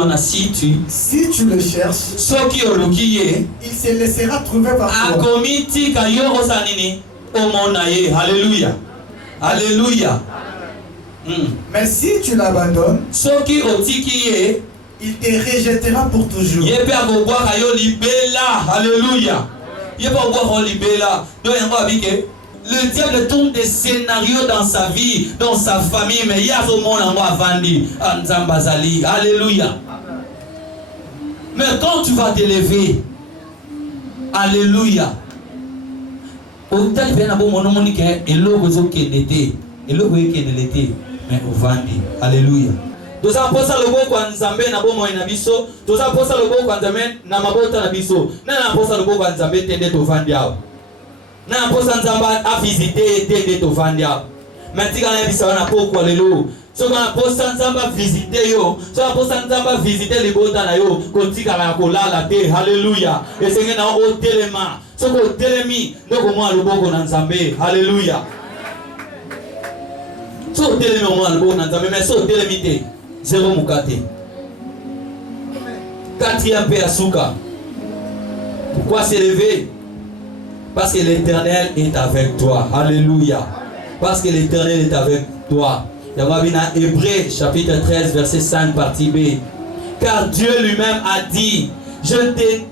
Si tu le cherches, il se laissera trouver par toi. Alléluia. Alléluia. Mais si tu l'abandonnes, il te rejettera pour toujours. Alléluia. Le diable tourne des scénarios dans sa vie, dans sa famille, mais il y a au monde en moi Vandi, Anzambazali. Alléluia. Mais quand tu vas t'élever, Alléluia. Au tel bien abo mon nom que et l'eau qui était, et l'eau qui était, mais au Vandi. Alléluia. Tous ça posa le beau quand Zambé na bo mo inabiso, tous ça posa le beau quand Zambé na mabota na biso, na posa le beau quand Zambé tende to Vandi ao. Na posa Nzamba a visité tende to Vandi ao. Mais tika na bisa na poko lelo. So na posa Nzamba visiter yo, so na posa Nzamba visiter les bota na yo, ko tika na ko la te. Alléluia. Et c'est na o telema. So ko telemi ndoko mo aloboko na Nzambe. Alléluia. So telemi mo aloboko na Nzambe, mais so telemi te. Zéro Mukate. Quatrième paix à Souka. Pourquoi s'élever? Parce que l'Éternel est avec toi. Alléluia. Parce que l'Éternel est avec toi. Il y a Hébreux chapitre 13 verset 5 partie B. Car Dieu lui-même a dit, je te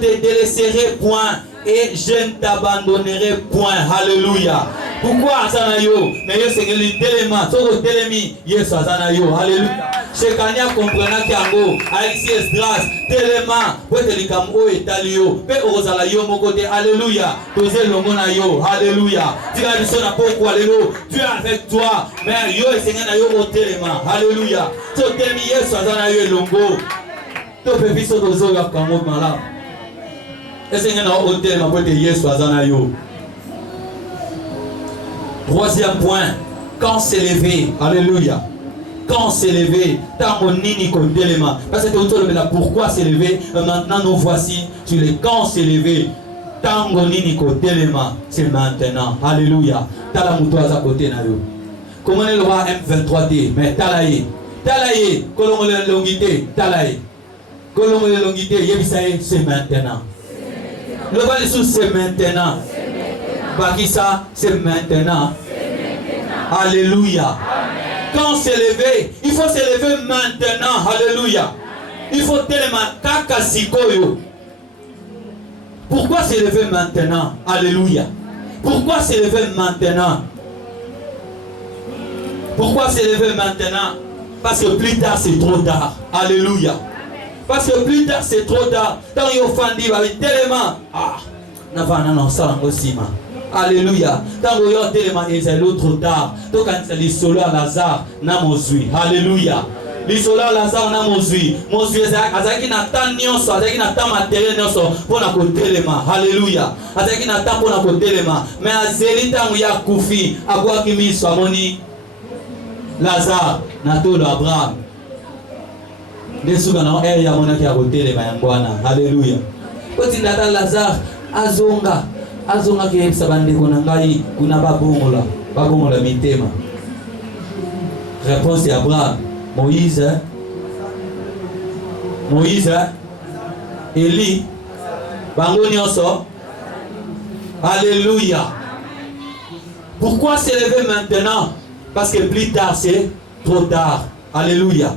délaisserai point et je ne t'abandonnerai point. Alléluia. Pourquoi Azanayo? Mais yo c'est le téléma, soko télémi, yes Azanayo. Alléluia. Chekania comprena kiango, Alexis Esdras, téléma, pote likamo etalio, pe ozala yo mokote. Alléluia. Toze longo na yo. Alléluia. Tika biso na poko alléluia. Dieu avec toi. Mais yo esengena yo au téléma. Alléluia. So télémi yes Azanayo longo. To pe biso tozo ya kamo mala. Esengena au téléma pote yes Azanayo. Troisième point, quand s'élever, alléluia, quand s'élever, tant nini kondelema. Parce que tout le monde pourquoi s'élever, maintenant nous voici sur les quand s'élever, tant nini kondelema, c'est maintenant, alléluia. Tala mutoaza côté na yo. Comment le roi M23D, mais talaye, kolongo le longité, talaye, kolongo le longité, yebisaye, c'est maintenant. Le roi sous c'est maintenant. Bakissa, c'est maintenant. Alléluia. Quand s'élever, il faut s'élever maintenant. Alléluia. Il faut tellement kakasikoyo. Pourquoi s'élever maintenant? Alléluia. Pourquoi s'élever maintenant? Pourquoi s'élever maintenant? Parce que plus tard c'est trop tard. Alléluia. Parce que plus tard c'est trop tard. Tant yo fandi va tellement navana non ça aussi ma. Alléluia. Tant que yo tellement c'est l'autre tard. Donc quand c'est l'isolo à Lazare na mozui. Alléluia. L'isolo à Lazare na mozui. Mozui azaki na tan nyonso, azaki na tan matériel nyonso pour na ko telema. Alléluia. Azaki na tan pour na ko telema. Mais azeli tangu ya kufi akwa kimi swamoni Lazare na tolo Abraham. Desuka na ya mona ki akotelema yangwana. Alléluia. Koti ndata Lazare azonga ke sabande kona ngai kuna babongola mitema. Réponse de Abraham. Moïse, Élie, bango nyonso. Alléluia. Pourquoi s'élever maintenant? Parce que plus tard c'est trop tard. Alléluia.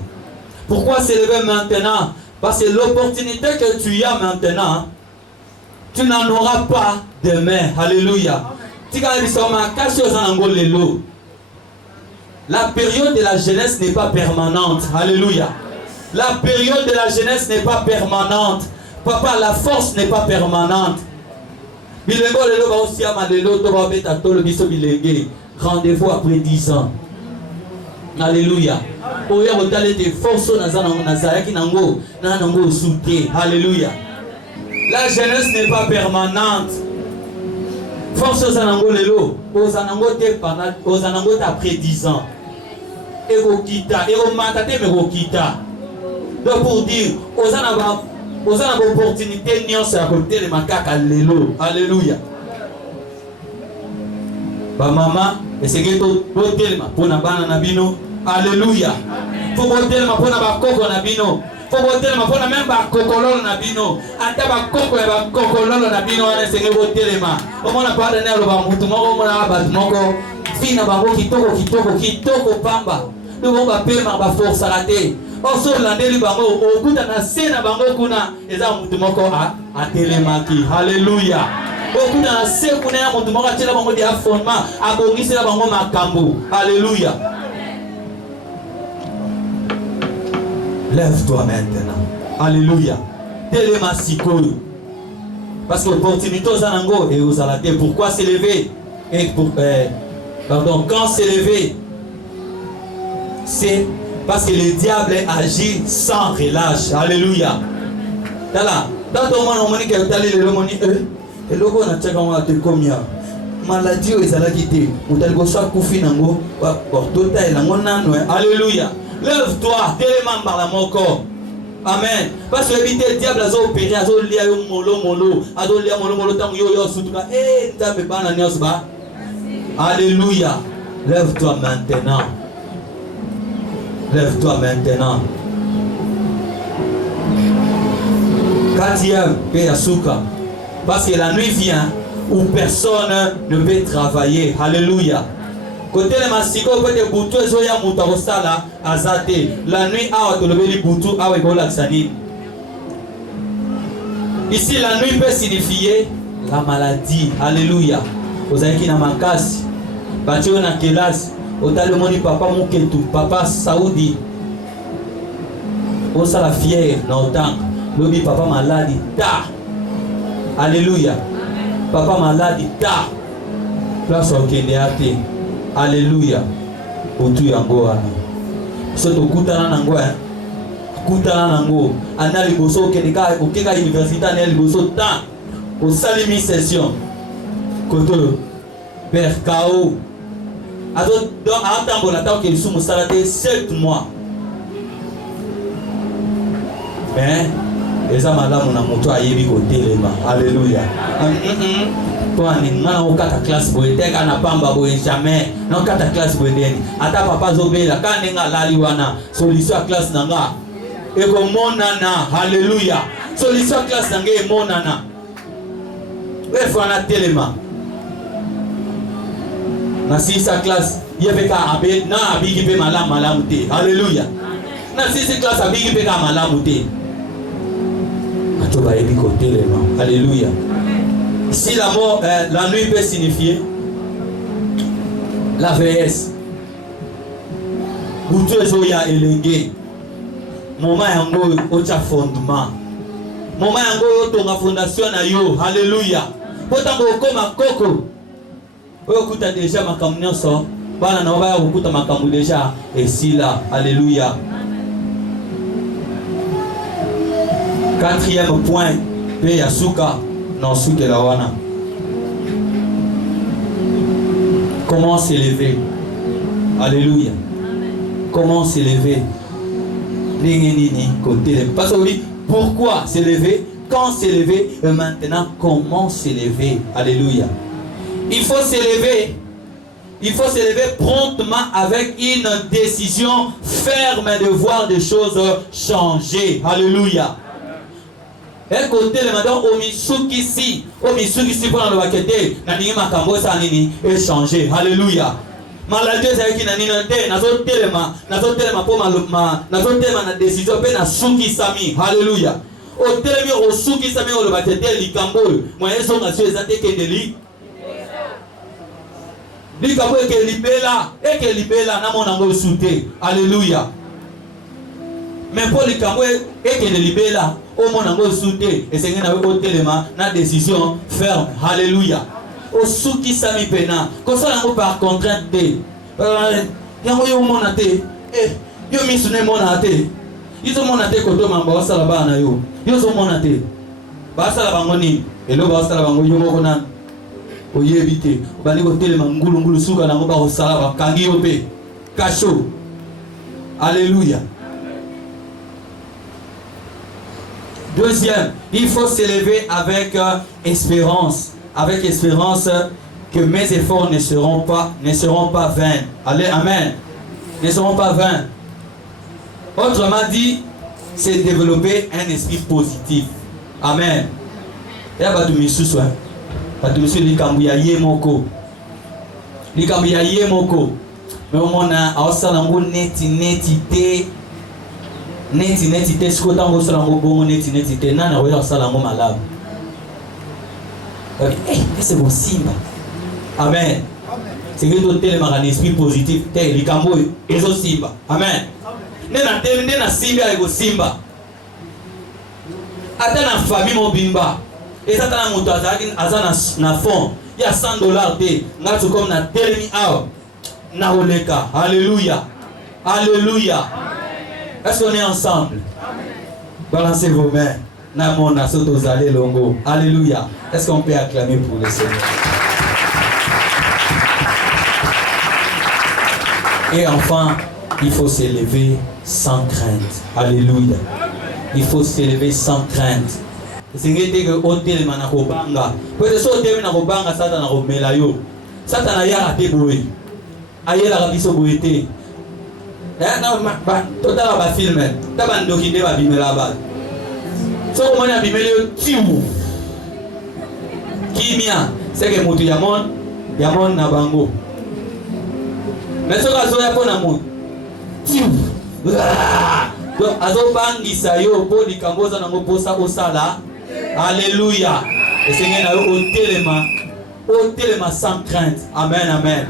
Pourquoi s'élever maintenant? Parce que l'opportunité que tu as maintenant, tu n'en auras pas demain. Alléluia. La période de la jeunesse n'est pas permanente. Alléluia. La période de la jeunesse n'est pas permanente. Papa, la force n'est pas permanente. Rendez-vous après 10 ans. Alléluia. Alléluia. La jeunesse n'est pas permanente. Force aux anango lelo, aux anango après 10 ans. Ego kita, ego matate me go kita. Donc pour dire, aux anango opportunité nyonso ya côté le makaka lelo. Alléluia. Ba mama, esenge to telema pona bana na bino. Alléluia. Faut botelema pona ba koko na bino. Faut botelema pona même ba kokololo na bino. Ata ba koko ya ba kokololo na bino wana senge botelema. Omona pa dana lo ba mutu moko mona ba moko fina bango kitoko pamba. Nous ba pema ba force raté. Oso landeli bango okuta na sena bango kuna eza mutu moko a telemaki. Hallelujah. Okuta na se kuna ya mutu moko atela bango dia fondement abongisela bango makambo. Hallelujah. Lève-toi maintenant. Alléluia. Telema sikoyo. Parce que l'opportunité aux anango et aux alatés. Pourquoi s'élever? Et quand s'élever, c'est parce que le diable agit sans relâche. Alléluia. Là, dans ton monde, on dit que tu as le moni. Et le on a tchèque on a te combien? Maladie aux alatés. Ou t'as le gosse à koufi nango. Total nango nano. Alléluia. Lève-toi, téléman par la mon corps. Amen. Parce que le diable a opéré, a lié molo, a lié molo, tant yo sutuka. Eh, t'as pas na niosba. Alléluia. Lève-toi maintenant. Lève-toi maintenant. Quatrième, Péasuka. Parce que la nuit vient où personne ne peut travailler. Alléluia. Côté les massicos, peut être boutou et zoya moutawosala azate. La nuit, a otolobeli boutou, a wegolaxani. Ici, la nuit peut signifier la maladie. Alléluia. Vous avez qui n'a ma casse. Batio na kelas. Otale moni papa mouketu. Papa Saoudi. Osa la fière na autant. Lobi papa maladi. Ta. Alléluia. Papa maladi. Ta. Place au Kénéate. Alléluia. Otu yango wana. Soto kutana nango kutana nango. Ana liboso keneka okeka université na liboso ta. Au salimi session. Koto Père Kao. Ado donc en temps bon attend que sous musalaté 7 mois. Mais eza malamu na moto ayebi ko telema. Alléluia. Toi ni ngana okata classe boyete kana pamba boye jamais na okata classe boyeni ata papa zobela kana nga lali wana solution classe nanga eko monana. Alléluia. Solution classe nanga e monana efana telema na sisa classe yebeka abe na abigi pe malamu te. Alléluia. Na sisa classe abigi pe ka malamu te atoba ebi ko telema. Alléluia. Si la mort, la nuit peut signifier la vieillesse. Boutou ezoya elenge. Moment yango ocha fondement. Moment yango otonga fondation na yo. Alléluia. Potango okoma koko. Okuta déjà makambo nyonso. Bana na baya okuta makambo déjà esila. Alléluia. Quatrième point, pe yasuka. Comment s'élever? Alléluia. Comment s'élever? Parce que oui, pourquoi s'élever? Quand s'élever? Et maintenant, comment s'élever? Alléluia. Il faut s'élever. Il faut s'élever promptement avec une décision ferme de voir des choses changer. Alléluia. Et côté le madame omisuki si pour le bakete na ningi makambo sa nini échanger. Alléluia. Maladie ça qui na nina te nazo telema po na décision pe na suki sami. Alléluia. O telemi o suki sami o le bakete likambo moyen so ngasio ezate ke deli likambo ke libela na mona ngo sute. Alléluia. Mais pour likambo ke libela au monde en soute et c'est un téléma na décision ferme. Alléluia. Au souki sami pena comme ça par contrainte yango yo monate yo misune monate izo monate koto mamba wasala bana yo zo monate basala bango ni elo basala bango yo moko nan oyebite bali ko téléma ngulu suka nango ba osala ba kangi yo pe kasho. Alléluia. Deuxième, il faut s'élever avec espérance. Avec espérance que mes efforts ne seront pas vains. Allez, amen. Ne seront pas vains. Autrement dit, c'est développer un esprit positif. Amen. Et là, tu me sous tu me suis likambuya yemoko. Likambuya yemoko. Mais au moins, à Osalango neti te ce que tango Osalango bon neti te nana oya Osalango malade. C'est bon simba. Amen. C'est que tu as un esprit positif. Tu likambo ezo simba. Amen. Nena simba ego simba. Ata na famille mobimba. Et ça t'a moto na fond. Il y a $100 te. Ngatu comme na telemi aw. Na oleka. Alléluia. Alléluia. Est-ce qu'on est ensemble? Balancez vos mains. Na mona soto zale longo. Alléluia. Est-ce qu'on peut acclamer pour le Seigneur? Et enfin, il faut s'élever sans crainte. Alléluia. Il faut s'élever sans crainte. C'est que hôtel mana kobanga. Peut-être so hôtel na kobanga sata na komela yo. Sata na ya te boy. Ayela ka biso boyete. Na ba total ba film. Ta ba ndokinde ba bimela ba. So ko mona bimela yo timu. Kimia, c'est que mutu yamon na bango. Mais so ka zo ya pona mu. Timu. Donc azo bangisa yo po likamboza na ngoposa osala. Alléluia. Et Seigneur na au téléma sans crainte. Amen, amen.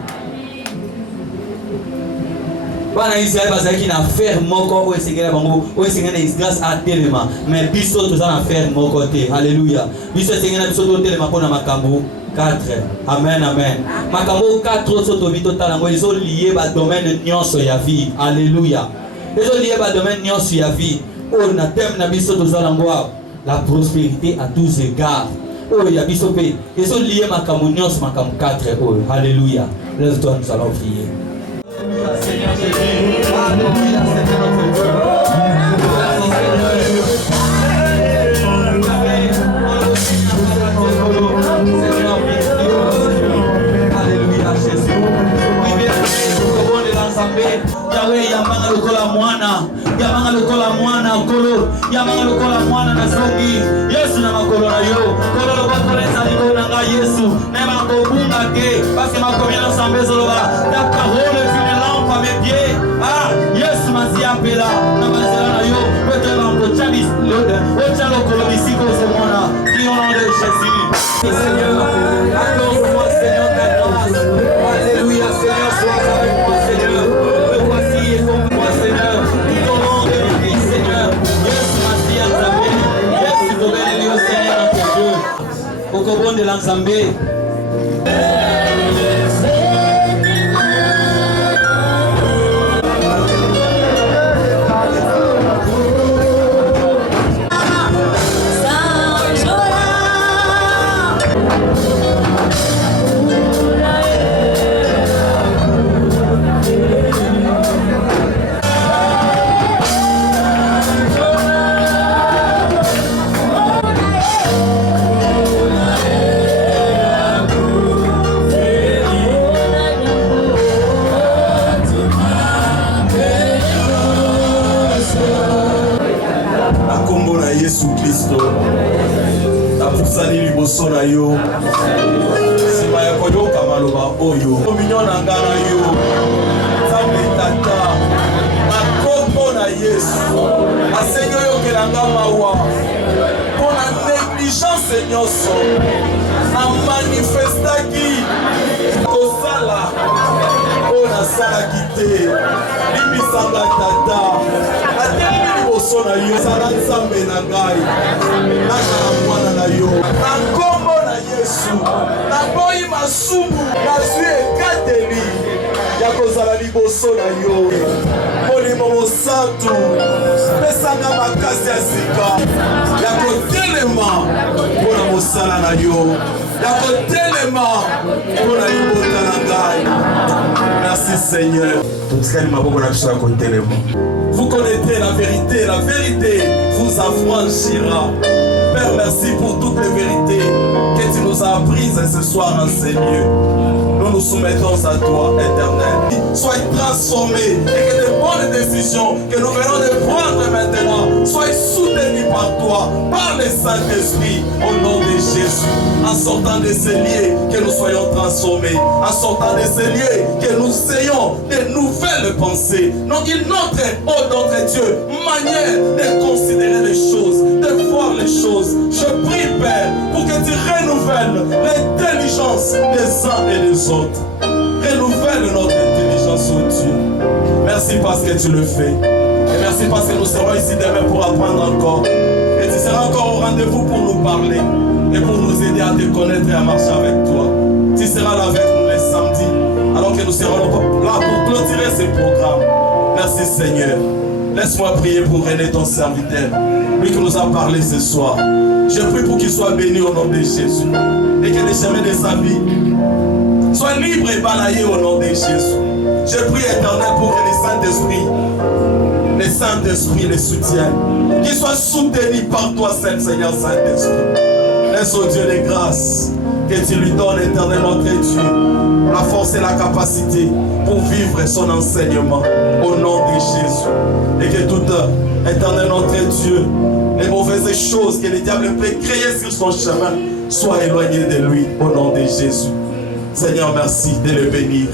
Bana Israël bazaki na faire moko o Seigneur bango o Seigneur na grâce à téléma. Mais biso to za na faire moko te. Alléluia. Biso Seigneur na biso to téléma pona makambo 4. Amen, amen. Makambo 4 autres to bito talango ils ont lié ba domaine nyonso ya vie. Alléluia. Ils ont lié ba domaine nyonso ya vie. O na thème na biso to za lango la prospérité à tous égards. Oh, il y a bisopé. Ils sont liés ma communion, ma 4. Oh, alléluia. Laisse-toi, nous allons prier. Seigneur Jésus. Alléluia, Seigneur notre Dieu. Alléluia, Jésus. Yahweh, yamanga lokola mwana kolo, yamanga lokola mwana na songi. Yesu na makolo na yo. Kolo lo bakoleza liko na nga Yesu. Na makobunga ke, parce que makomia no sambezo lo ba. Ta parole est une lampe à mes pieds. Ah, Yesu masi apela na mazela na yo. Peut-être bango chabis le chalo kolo bisiko ce mwana. Qui au nom de Jésus. Seigneur, accorde-moi Seigneur ta grâce. Alléluia, Seigneur, sois avec moi Seigneur. Me voici et comme moi Seigneur. Tout au long de ma vie Seigneur. Yesu masi anzambe. Yesu tobeli yo Seigneur notre Dieu. Okobonde la nzambe. Na yo sima ya koyoka maloba oyo kominyon na nga na yo nzambe tata na kombo na Yesu asengi oyokela nga mawa mpo na négligence nyonso na manifestaki kosala oyo nasalaki te limbisanga tata atelemi liboso na yo sala nzambe na ngai nazala mwana na yo na kombo na Yesu naboyi masumu nazwi ekateli ya kozala liboso na yo molimo mosantu pesanga makasi ya sika ya kotelema mpo na mosala na yo ya kotelema mpo na libota na ngai. Merci Seigneur. Totikali maboko na biso ya kotelema. Vous connaissez la vérité vous affranchira. Père, merci pour toutes les vérités que tu nous as apprises ce soir en ces lieux. Nous nous soumettons à toi, Éternel. Sois transformé et que de bonnes bonnes décisions que nous venons de prendre maintenant soient soutenues par toi, par le Saint-Esprit, au nom de Jésus. En sortant de ces lieux, que nous soyons transformés. En sortant de ces lieux, que nous ayons de nouvelles pensées. Donc une autre, oh notre Dieu, manière de considérer les choses, de voir les choses. Je prie, Père, pour que tu renouvelles l'intelligence des uns et des autres. Renouvelle notre intelligence, oh Dieu. Merci parce que tu le fais. Et merci parce que nous serons ici demain pour apprendre encore. Et tu seras encore au rendez-vous pour nous parler et pour nous aider à te connaître et à marcher avec toi. Tu seras là avec nous les samedis, alors que nous serons là pour clôturer ce programme. Merci Seigneur. Laisse-moi prier pour René, ton serviteur, lui qui nous a parlé ce soir. Je prie pour qu'il soit béni au nom de Jésus et que les chemins de sa vie soient libres et balayés au nom de Jésus. Je prie éternel pour que le Saint-Esprit les soutienne, qu'ils soient soutenus par toi, Seigneur Saint-Esprit. Laisse au Dieu de grâce que tu lui donnes, éternel notre Dieu, la force et la capacité pour vivre son enseignement au nom de Jésus. Et que tout, éternel notre Dieu, les mauvaises choses que le diable peut créer sur son chemin soient éloignées de lui au nom de Jésus. Seigneur, merci de le bénir.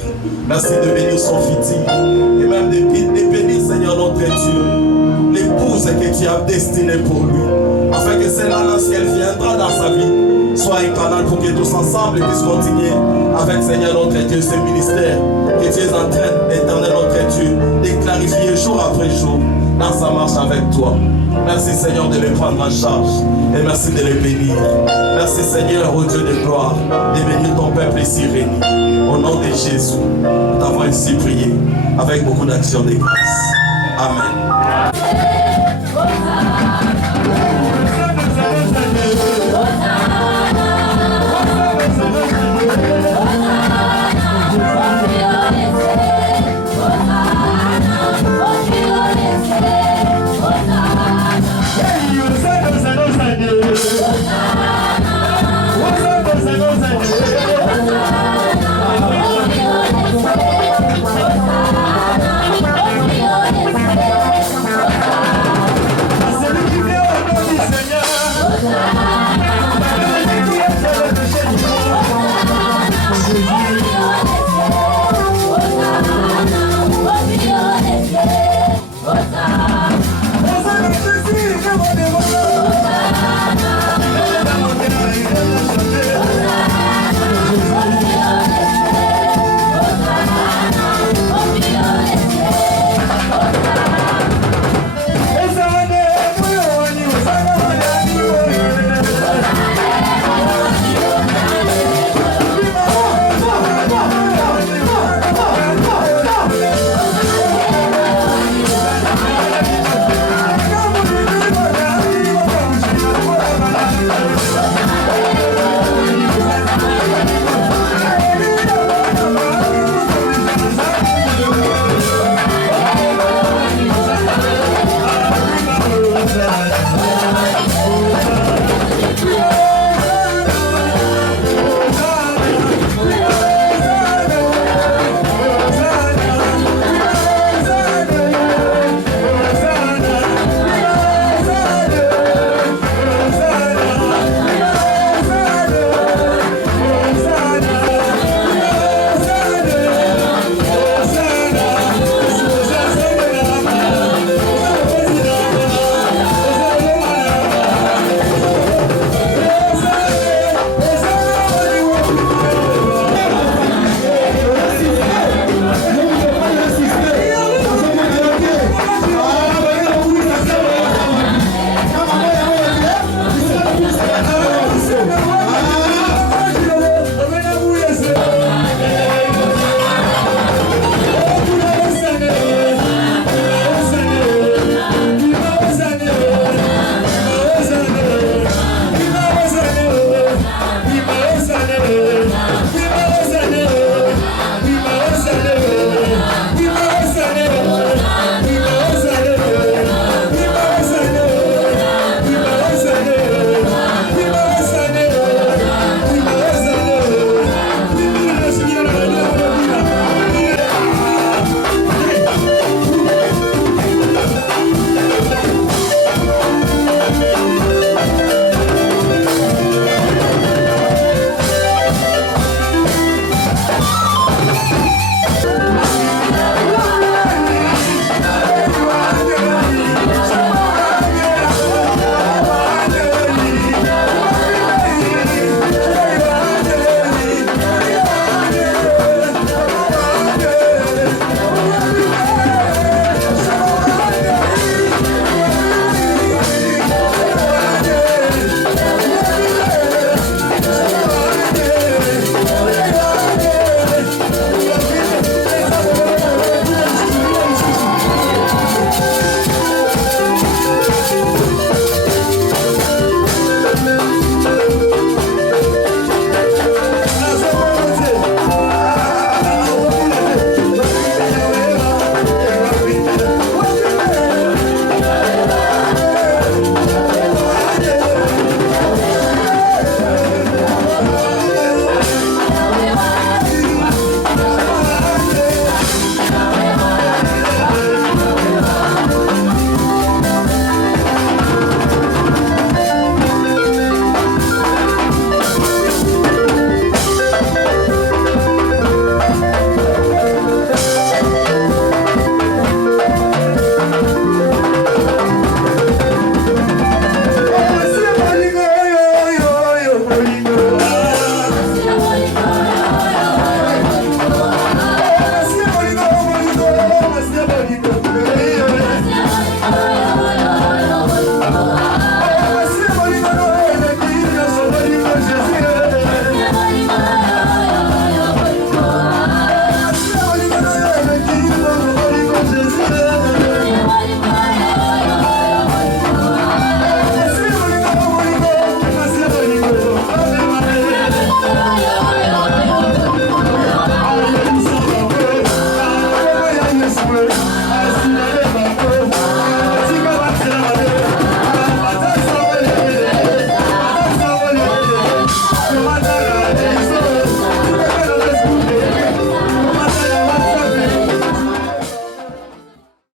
Merci de bénir son fils et même de bénir, Seigneur notre Dieu, l'épouse que tu as destinée pour lui, afin que celle-là, lorsqu'elle viendra dans sa vie, soit un canal pour que tous ensemble puissent continuer avec, Seigneur notre Dieu, ce ministère que tu es en train, d'éternel notre Dieu, de clarifier jour après jour dans sa marche avec toi. Merci Seigneur de les prendre en charge et merci de les bénir. Merci Seigneur, au Dieu de gloire, de bénir ton peuple ici réuni. Au nom de Jésus, nous t'avons ainsi prié avec beaucoup d'actions de grâce. Amen.